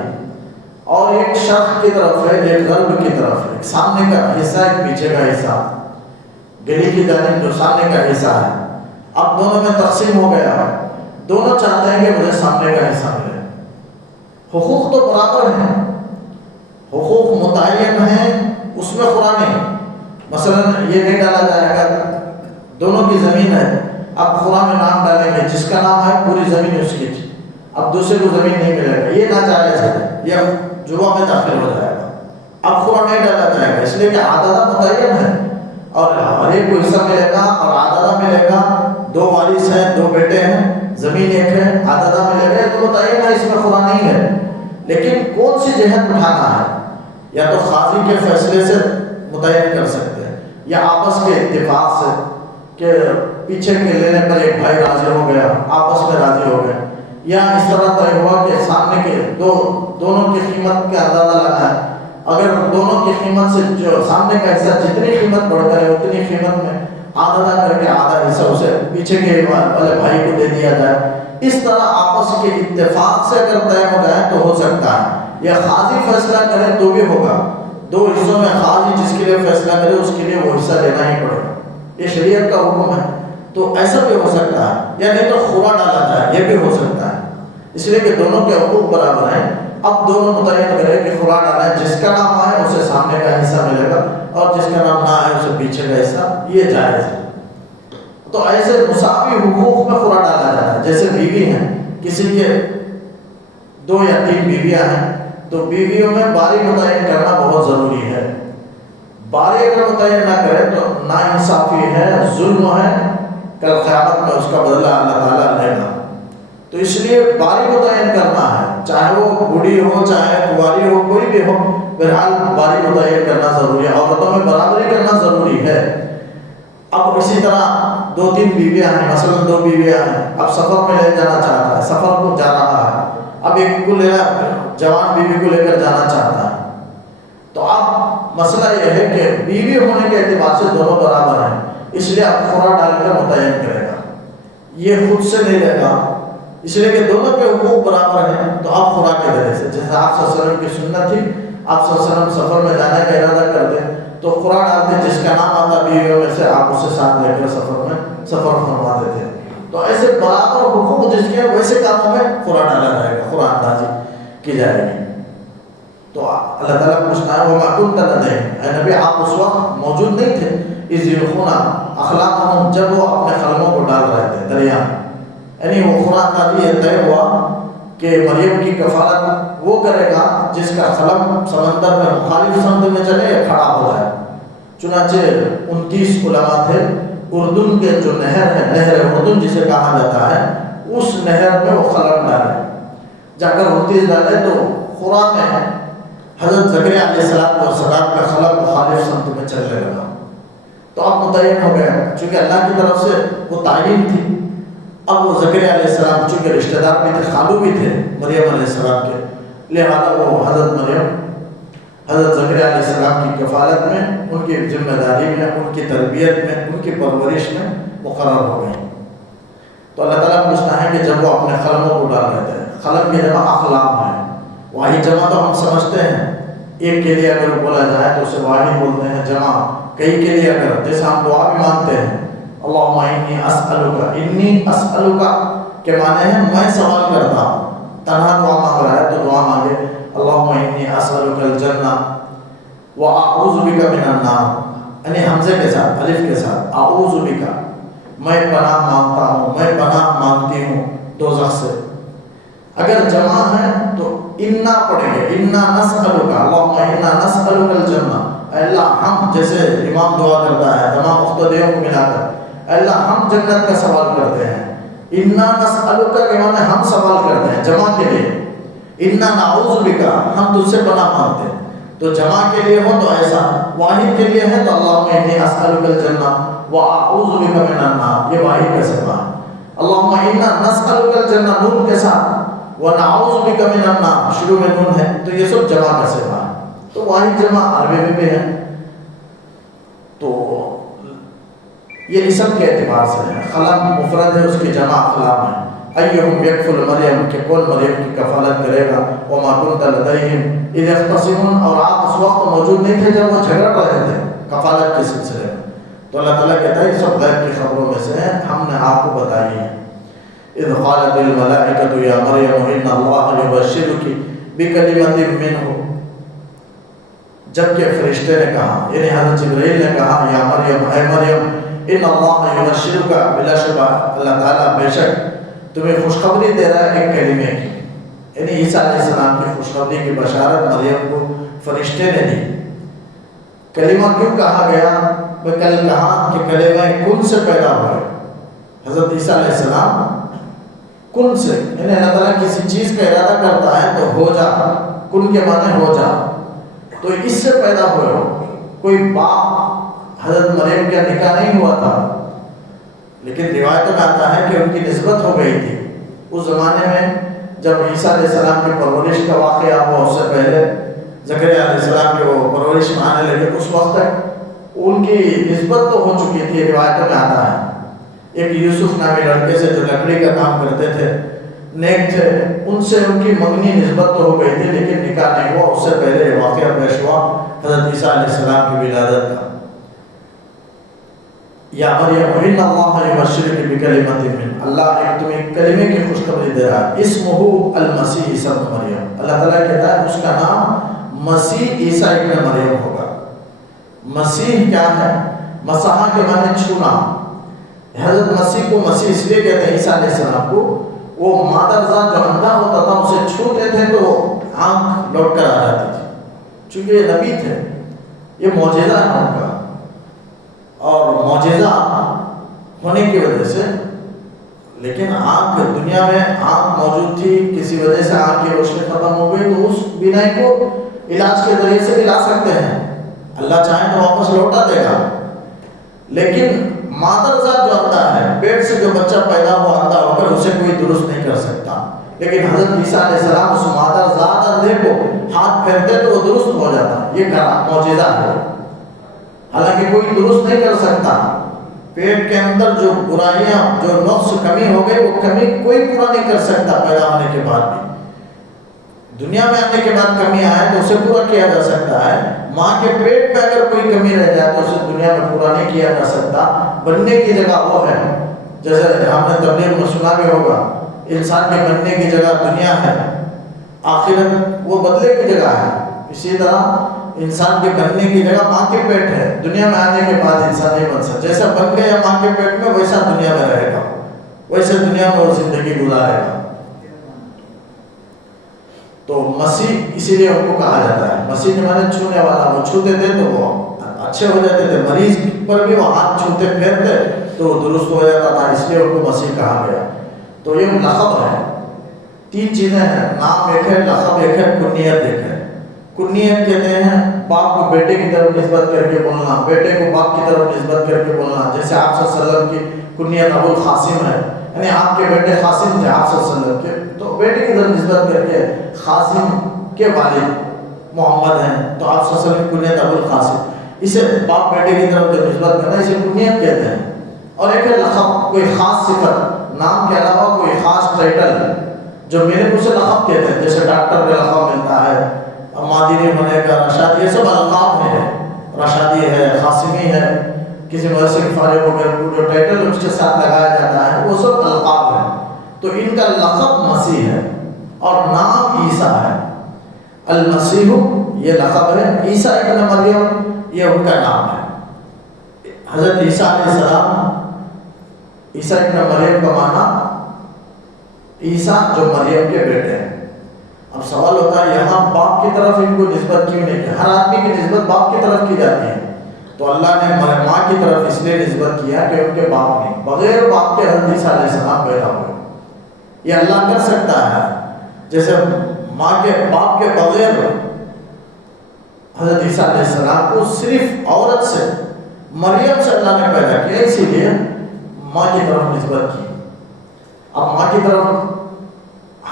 اور ایک شرق کی طرف ہے، ایک غرب کی طرف ہے. ایک سامنے کا حصہ، ایک پیچھے کا حصہ، گلی کی جانب جو سامنے کا حصہ ہے. اب دونوں میں تقسیم ہو گیا، دونوں چاہتے ہیں کہ مجھے سامنے کا حصہ ملے. حقوق تو برابر ہیں، حقوق متعین ہیں، اس میں خوراک نہیں. مثلا یہ نہیں ڈالا جائے گا، دونوں کی زمین ہے، اب خوراک میں نام ڈالیں گے، جس کا نام ہے پوری زمین اس کی، اب دوسرے کو زمین نہیں ملے گا. یہ ناجائز ہے، یہ جوا میں داخل ہو جائے گا. اب خوراک نہیں ڈالا جائے گا، اس لیے کہ عددہ متعین ہے اور ہر ایک کو حصہ ملے گا اور عددہ ملے گا. 2 وارث ہیں، 2 بیٹے ہیں، زمین ایک ہے، عددہ ملے گا تو متعین ہے، اس میں خوراک نہیں ہے. لیکن کون سی جہت اٹھانا ہے؟ یا تو قاضی کے فیصلے سے متعین کر سکتے ہیں، یا آپس کے اتفاق سے کہ پیچھے کے لینے پر ایک بھائی راضی ہو گیا، آپس میں راضی ہو گئے، یا اس طرح طے ہوا کہ سامنے کے دونوں کی قیمت کا اندازہ لگا ہے. اگر دونوں کی قیمت سے جو سامنے کا حصہ جتنی قیمت بڑھ کر ہے اتنی قیمت میں آدھا کر کے آدھا حصہ اسے پیچھے کے والے بھائی کو دے دیا جائے. اس طرح آپس کے اتفاق سے اگر طے ہو جائے تو ہو سکتا ہے. یا قاضی فیصلہ کرے تو بھی ہوگا. 2 حصوں میں قاضی جس کے لیے فیصلہ کرے اس کے لیے وہ حصہ لینا ہی پڑے گا. یہ شریعت کا حکم ہے. تو ایسا بھی ہو سکتا ہے، یا نہیں تو خورا ڈالا جائے، یہ بھی ہو سکتا ہے. اس لیے کہ دونوں کے حقوق برابر ہیں. اب دونوں متعین کرے کہ خورا ڈالا ہے، جس کا نام آئے اسے سامنے کا حصہ ملے گا اور جس کا نام نہ آئے اسے پیچھے کا حصہ. یہ جائز ہے. تو ایسے مساوی حقوق میں خورا ڈالا جاتا ہے. جیسے بیوی ہیں، کسی کے 2 یا 3 بیویاں ہیں تو بیویوں میں باری متعین کرنا بہت ضروری ہے. باری اگر متعین نہ کرے تو ناانصافی ہے، ظلم ہے، کل قیامت میں اس کا بدلہ اللہ تعالیٰ لے گا. تو اس لیے باری متعین کرنا ہے، چاہے وہ بوڑھی ہو چاہے کنواری ہو، کوئی بھی ہو، بہرحال باری متعین کرنا ضروری ہے. عورتوں میں برابری کرنا ضروری ہے. اب اسی طرح 2-3 بیویاں ہیں، مثلا 2 بیویاں ہیں، اب سفر میں لے جانا چاہتا ہے، سفر کو جا رہا ہے، اب ایک کو جوان بیوی کو لے کر جانا چاہتا ہے. تو اب مسئلہ یہ ہے کہ بیوی ہونے کے اعتبار سے دونوں برابر ہیں، اس لیے اب خورا ڈال کر متعین کرے گا. یہ خود سے نہیں لے گا، اس لیے کہ دونوں کے حقوق برابر ہیں. تو آپ خورا کے ذریعے سے، جیسے آپ صلی اللہ علیہ وسلم کی سنت تھی، آپ صلی اللہ علیہ وسلم سفر میں جانے کا ارادہ کرتے تو خورا ڈالتے، جس کا نام آتا بیویوں میں سے آپ اسے ساتھ لے کر سفر فرما دیتے. تو ایسے برابر حقوق جس کے ویسے کاموں میں خورا ڈالا جائے گا، خورا اندازی کی جائے گی. تو اللہ تعالیٰ پوچھتا ہے وَمَا كُنْتَ لَدَيْهِمْ، اے نبی آپ اس وقت موجود نہیں تھے، اِذْ يُلْقُونَ أَقْلَامَهُمْ، جب وہ اپنے قلموں کو ڈال رہے تھے دریا میں. یعنی وہ خورا اندازی یہ طے ہوا کہ مریم کی کفالت وہ کرے گا جس کا قلم سمندر میں مخالف سمت میں چلے یا کھڑا ہو جائے. چنانچہ 29 علماء تھے. اردن کے جو نہر ہے، نہر اردن جسے کہا جاتا ہے، اس نہر میں وہ قلم ڈالے. جا کر 29 ڈالے تو خورا میں حضرت زکریا علیہ السلام کا قلم مخالف سمت میں چلنے لگا. تو اب متعین ہو گیا، چونکہ اللہ کی طرف سے وہ تعین تھی. اب وہ زکریا علیہ السلام چونکہ رشتہ دار بھی تھے، خالو بھی تھے مریم علیہ السلام کے، لہٰذا وہ حضرت مریم حضرت زکریا علیہ السلام کی کفالت میں، ان کی ذمہ داری میں، ان کی تربیت میں، ان کی پرورش میں مقرر ہو گئی. تو اللہ تعالیٰ پوچھتا ہے کہ جب وہ اپنے قلموں کو ڈال رہے تھے، قلم کی جمع اقلام ہے. واحد جمع تو ہم سمجھتے ہیں، ایک کے لیے اگر بولا جائے تو اسے واحد بولتے ہیں. جمع کئی کے لیے اگر، جیسے ہم دعا بھی مانتے ہیں، اللہم انی اسألک، انی اسألک کے معنی ہے میں سوال کرتا ہوں. تنہا دعا مانگ رہا ہے تو دعا مانگے اللہم انی اسألک الجنہ واعوذ بک من النار، یعنی حمزے کے ساتھ، الف کے ساتھ، اعوذ بک، میں پناہ مانگتا ہوں، میں پناہ مانگتی ہوں دوزخ سے. اگر جمع ہے تو انا پڑھیں گے، انا نسألک، اللہم انا نسألک الجنہ، اے اللہ ہم، جیسے امام دعا کرتا ہے تمام مقتدیوں کو ملا کر، اے اللہ ہم جنت کا سوال کرتے ہیں، انا نسألک کے معنی ہم سوال کرتے ہیں جمع کے لیے، انا نعوذ بک ہم تجھ سے پناہ مانگتے ہیں، تو جمع کے لیے ہو تو ایسا، واحد کے لیے ہے تو اللہم انی اسألک الجنہ واعوذ بک من النار، یہ واحد کا صفہ ہے، اللہم انا نسألک الجنہ نون کے ساتھ، وَنَعُوذُ بِكَ مِنَ النَّارِ شروع میں نون ہے، تو یہ سب جمع کا صفہ ہے، تو واحد جمع عربی میں بھی ہے، تو یہ اسم کے اعتبار سے ہے، خلق مفرد ہے، اس کی جمع اقلام ہے، ایہم یکفل مریم کہ کون مریم کی کفالت کرے گا، وَمَا كُنْتَ لَدَيْهِمْ إِذْ يَخْتَصِمُونَ اور آپ اس وقت موجود نہیں تھے جب وہ جھگڑ رہے تھے کفالت کے سلسلے میں، تو اللہ تعالیٰ کہتا ہے یہ سب غیب کی خبروں میں سے ہیں، ہم نے آپ کو بتائی ہیں۔ اذ قالت الملائکۃ یا مریم ان اللہ یبشرک بکلمۃ منہ، جبکہ فرشتے نے کہا، یعنی حضرت جبرائیل نے کہا، یا مریم اے مریم ان اللہ یبشرک، بلا شبہ اللہ تعالیٰ بے شک تمہیں خوشخبری دے رہا ہے ایک کلمے کی، یعنی عیسیٰ علیہ السلام کی خوشخبری کی بشارت مریم کو فرشتے نے دی۔ کلمہ کیوں کہا گیا؟ میں کل کہا کہ کلمہ کن سے پیدا ہوئے، حضرت عیسیٰ علیہ السلام کن سے، یعنی اللہ تعالیٰ کسی چیز کا ارادہ کرتا ہے تو ہو جا، کن کے معنی ہو جا، تو اس سے پیدا ہوئے ہو، کوئی باپ حضرت مریم کا نکاح نہیں ہوا تھا، لیکن روایتوں میں آتا ہے کہ ان کی نسبت ہو گئی تھی۔ اس زمانے میں جب عیسیٰ علیہ السلام کی پرورش کا واقعہ ہوا، اس سے پہلے زکریا علیہ السلام کی وہ پرورش میں آنے لگے، اس وقت تک ان کی نسبت تو ہو چکی تھی، روایتوں میں آتا ہے۔ ایک یوسف نامی لڑکے سے جو لکڑی کا کام کرتے تھے، نیک تھے، ان سے ان کی منگنی نسبت تو ہو گئی تھی لیکن نکاح نہیں ہوا، اس سے پہلے واقعہ پیش ہوا حضرت عیسیٰ علیہ السلام کی ولادت کا۔ یا مریم ان اللہ یبشرک بکلمۃ من، اللہ ایک تمہیں کلمے کی خوشخبری دے رہا ہے، اسمہ المسیح عیسیٰ ابن مریم، اللہ تعالیٰ کہتا ہے اس کا نام مسیح عیسیٰ ابن مریم ہوگا۔ مسیح کیا ہے؟ مسیح کے معنی چھونا، حضرت مسیح کو مسیح اس لیے کہتے ہیں عیسیٰ علیہ السلام کو، وہ مادر ذات جو اندھا ہوتا تھا اسے چھوتے تھے تو آنکھ لوٹ کر آ جاتی تھی، چونکہ یہ نبی تھے، یہ معجزہ ہے ان کا، اور معجزہ ہونے کی وجہ سے، لیکن آنکھ دنیا میں آنکھ موجود تھی، کسی وجہ سے آنکھ کی روشنی ختم ہو گئی تو اس بینائی کو علاج کے ذریعے سے بھی لا سکتے ہیں، اللہ چاہے تو واپس لوٹا دے گا، لیکن مادر ذات جو اندھا ہے، پیٹ سے جو بچہ پیدا ہوا اندھا ہو کر اسے کوئی درست نہیں کر سکتا، لیکن حضرت عیسیٰ علیہ السلام اس مادر ذات اندھے کو ہاتھ پھیرتے تو وہ درست ہو جاتا، یہ معجزہ ہے، حالانکہ کوئی درست نہیں کر سکتا، پیٹ کے اندر جو برائیاں، جو نقص کمی ہو گئی، وہ کمی کوئی پورا نہیں کر سکتا پیدا ہونے کے بعد بھی، دنیا میں آنے کے بعد کمی آئے تو اسے پورا کیا جا سکتا ہے، ماں کے پیٹ میں اگر کوئی کمی رہ جائے تو اسے دنیا میں پورا نہیں کیا جا سکتا، بننے کی جگہ وہ ہے، جیسے ہم نے تبلیغ میں سنا بھی ہوگا، انسان کے بننے کی جگہ دنیا ہے، آخرت وہ بدلے کی جگہ ہے، اسی طرح انسان کے بننے کی جگہ ماں کے پیٹ ہے، دنیا میں آنے کے بعد انسان نہیں بن سکتا، جیسا بن گیا ماں کے پیٹ میں ویسا دنیا میں رہے گا، ویسے دنیا میں وہ زندگی گزارے گا۔ تو مسیح اسی لیے ان کو کہا جاتا ہے، مسیح کے معنی چھونے والا، وہ چھوتے تھے تو وہ اچھے ہو جاتے تھے، مریض پر بھی وہ ہاتھ چھوتے پھیرتے تو وہ درست ہو جاتا تھا، اس لیے ان کو مسیح کہا گیا۔ تو یہ لقب ہے، تین چیزیں ہیں، نام ایک ہے، لقب ایک ہے، کنیت ایک ہے۔ کنیت کہتے ہیں باپ کو بیٹے کی طرف نسبت کر کے بولنا، بیٹے کو باپ کی طرف نسبت کر کے بولنا، جیسے آپ صلی اللہ علیہ وسلم کی کنیت ابو القاسم ہے، یعنی آپ کے بیٹے قاسم تھے آپ صلی اللہ علیہ وسلم کے، تو بیٹے کی طرف نسبت کر کے قاسم کے والد محمد ہیں تو آپ صلی اللہ علیہ وسلم کی کنیت ابو القاسم، اسے باپ بیٹے کی طرف جو نسبت کرنا اسے کنیت کہتے ہیں۔ اور ایک ہے لقب، کوئی خاص صفت، نام کے علاوہ کوئی خاص ٹائٹل جو میرے کو سے لقب کہتے ہیں، جیسے ڈاکٹر کا لقب ملتا ہے، مادری ہونے کا، رشاد، یہ سب القاب ہیں، رشادی ہے، قاسمی ہے، کسی مدرسے کے فارغ ہو گئے جو ٹائٹل اس کے ساتھ لگایا جاتا ہے وہ سب القاب ہیں۔ تو ان کا لقب مسیح ہے اور نام عیسیٰ ہے، المسیح یہ لقب ہے، عیسیٰ ابن مریم یہ ان کا نام ہے۔ حضرت عیسیٰ علیہ السلام، عیسیٰ ابن مریم کا معنی عیسیٰ جو مریم کے بیٹے ہیں. اب سوال ہوتا ہے یہاں باپ کی طرف ان کو نسبت کیوں نہیں کی؟ ہر آدمی کی نسبت باپ کی طرف کی جاتی ہے، تو اللہ نے ماں کی طرف اس لیے نسبت کیا کہ ان کے باپ نہیں، بغیر باپ کے حضرت عیسیٰ علیہ السلام پیدا ہوئے. یہ اللہ کر سکتا ہے، جیسے ماں کے باپ کے بغیر حضرت عیسیٰ علیہ السلام کو صرف عورت سے، مریم سے اللہ نے پیدا کیا، اسی لیے ماں کی طرف نسبت کی. اب ماں کی طرف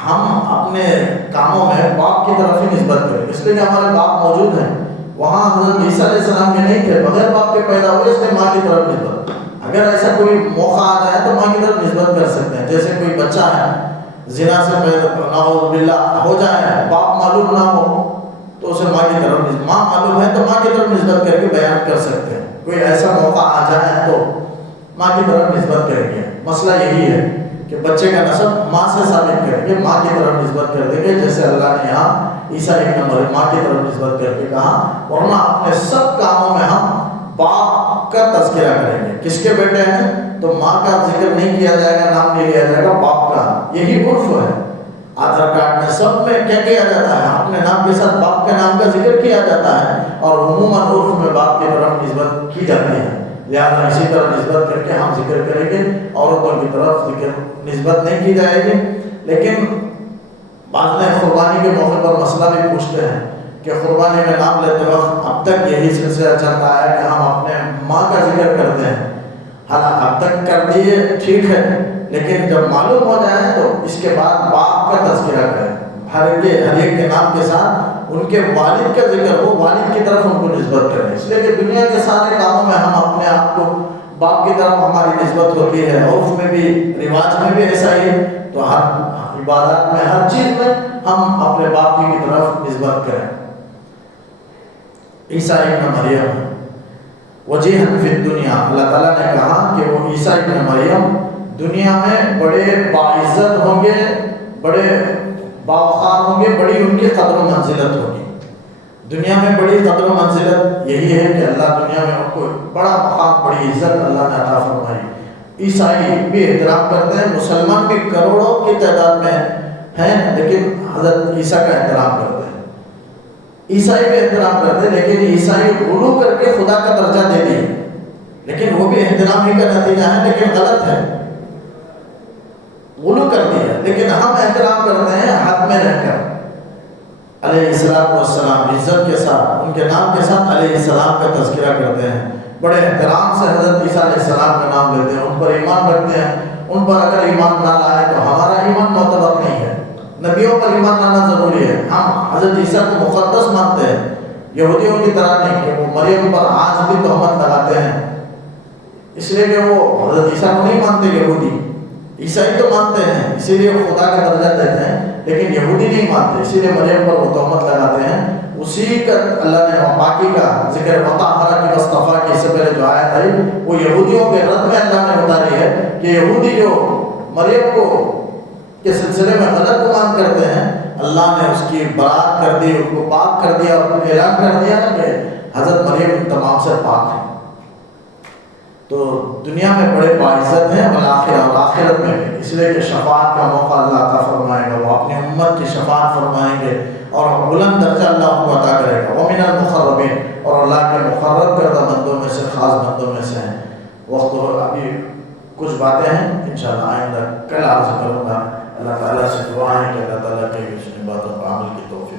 ہم اپنے کاموں میں باپ کی طرف ہی نسبت کریں، اس لیے کہ ہمارے باپ موجود ہیں. وہاں حضرت عیسیٰ علیہ السلام کے نہیں تھے، بغیر باپ کے پیدا ہوئے، اس لیے ماں کی طرف نسبت. اگر ایسا کوئی موقع آ جائے تو ماں کی طرف نسبت کر سکتے ہیں. جیسے کوئی بچہ ہے زنا سے نعوذ باللہ ہو جائے، باپ معلوم نہ ہو تو اسے ماں کی طرف نسبت، ماں معلوم ہے تو ماں کی طرف نسبت کر کے بیان کر سکتے ہیں. کوئی ایسا موقع آ جائے تو ماں کی طرف نسبت کریں گے. مسئلہ یہی ہے کہ بچے کا نسب ماں سے ثابت کریں گے، ماں کی طرف نسبت کر دیں گے، جیسے اللہ نے یہاں عیسیٰ ابن مریم ماں کی طرف نسبت کر کے کہا. ورنہ اپنے سب کاموں میں ہم باپ کا تذکرہ کریں گے. کس کے بیٹے ہیں تو ماں کا ذکر نہیں کیا جائے گا، نام نہیں لیا جائے گا، باپ کا. یہی عرف ہے. آدھار کارڈ میں سب میں کیا کیا جاتا ہے، اپنے نام کے ساتھ باپ کے نام کا ذکر کیا جاتا ہے، اور عموماً عرف میں باپ کی طرف نسبت کی جاتی ہے. لہٰذا اسی طرح نسبت کر کے ہم ذکر کریں گے، عورتوں کی طرف ذکر نسبت نہیں کی جائے گی. لیکن بعض نے قربانی کے موقع پر مسئلہ بھی پوچھتے ہیں کہ قربانی میں نام لیتے وقت اب تک یہی سلسلہ چلتا ہے کہ ہم اپنے ماں کا ذکر کرتے ہیں. حالانکہ اب تک کر دیے ٹھیک ہے، لیکن جب معلوم ہو جائے تو اس کے بعد باپ کا تذکرہ کریں. ہر ایک کے نام کے ساتھ ان کے والد کا ذکر ہو، والد کی طرف ان کو نسبت کریں. اس لیے کہ دنیا کے سارے کاموں میں ہم اپنے آپ کو باپ کی طرف ہماری نسبت ہوتی ہے، اور اس میں بھی رواج میں بھی ایسا ہی ہے. تو ہر عبادات میں، ہر چیز میں ہم اپنے باپ کی طرف نسبت کریں. عیسیٰ ابن مریم وجیہاً فی الدنیا، اللہ تعالیٰ نے کہا کہ وہ عیسیٰ ابن مریم دنیا میں بڑے باعزت ہوں گے، بڑے باوقار ہوں گے، بڑی ان کی قدر و منزلت ہوگی. دنیا میں بڑی قدر و منزلت یہی ہے کہ اللہ دنیا میں ان کو بڑا مقام، بڑی عزت اللہ نے عطا فرمائی. عیسائی بھی احترام کرتے ہیں، مسلمان بھی کروڑوں کی تعداد میں ہیں، لیکن حضرت عیسیٰ کا احترام کرتے ہیں. عیسائی بھی احترام کرتے ہیں، لیکن عیسائی غلو کر کے خدا کا درجہ دے دیے. لیکن وہ بھی احترام ہی کا نتیجہ ہے، لیکن غلط ہے، غلو کر دیا. لیکن ہم احترام کرتے ہیں حد میں رہ کر. علیہ السلام عزت کے ساتھ، ان کے نام کے ساتھ علیہ السلام کا تذکرہ کرتے ہیں. بڑے احترام سے حضرت عیسیٰ علیہ السلام کا نام لیتے ہیں، ان پر ایمان رکھتے ہیں. ان پر اگر ایمان نہ لائے تو ہمارا ایمان معتبر نہیں ہے. نبیوں پر ایمان لانا ضروری ہے. ہم حضرت عیسیٰ کو مقدس مانتے ہیں، یہودیوں کی طرح نہیں کہ وہ مریم پر آج بھی تہمت لگاتے ہیں. اس لیے کہ وہ حضرت عیسیٰ کو نہیں مانتے. یہودی عیسائی تو مانتے ہیں، اسی لیے وہ خدا کا درجہ دیتے ہیں، لیکن یہودی نہیں مانتے، اسی لیے مریم پر وہ تہمت لگاتے ہیں. اسی کا اللہ نے پاکی کا ذکر مطہرہ کی مصطفیٰ کی سے پہلے جو آیت آئی وہ یہودیوں کے رد میں اللہ نے اتاری ہے کہ یہودی جو مریم کو کے سلسلے میں غلط گمان کرتے ہیں، اللہ نے اس کی برات کر دی، ان کو پاک کر دیا، اور اعلان کر دیا کہ حضرت مریم تمام سے پاک ہے. تو دنیا میں بڑے باعزت ہیں، اور آخرت میں بھی. اس لیے کہ شفاعت کا موقع اللہ عطا فرمائے گا، وہ اپنی امت کی شفاعت فرمائیں گے، اور بلند درجہ اللہ ان کو عطا کرے گا. وَمِنَ الْمُقَرَّبِينَ، اور اللہ کے مقرب کردہ بندوں میں سے، خاص بندوں میں سے ہیں. وقت ابھی کچھ باتیں ہیں، انشاءاللہ آئندہ کل عرض کروں گا. اللہ تعالیٰ سے دعا ہے کہ اللہ تعالیٰ کے اس باتوں پر عمل کی توفیق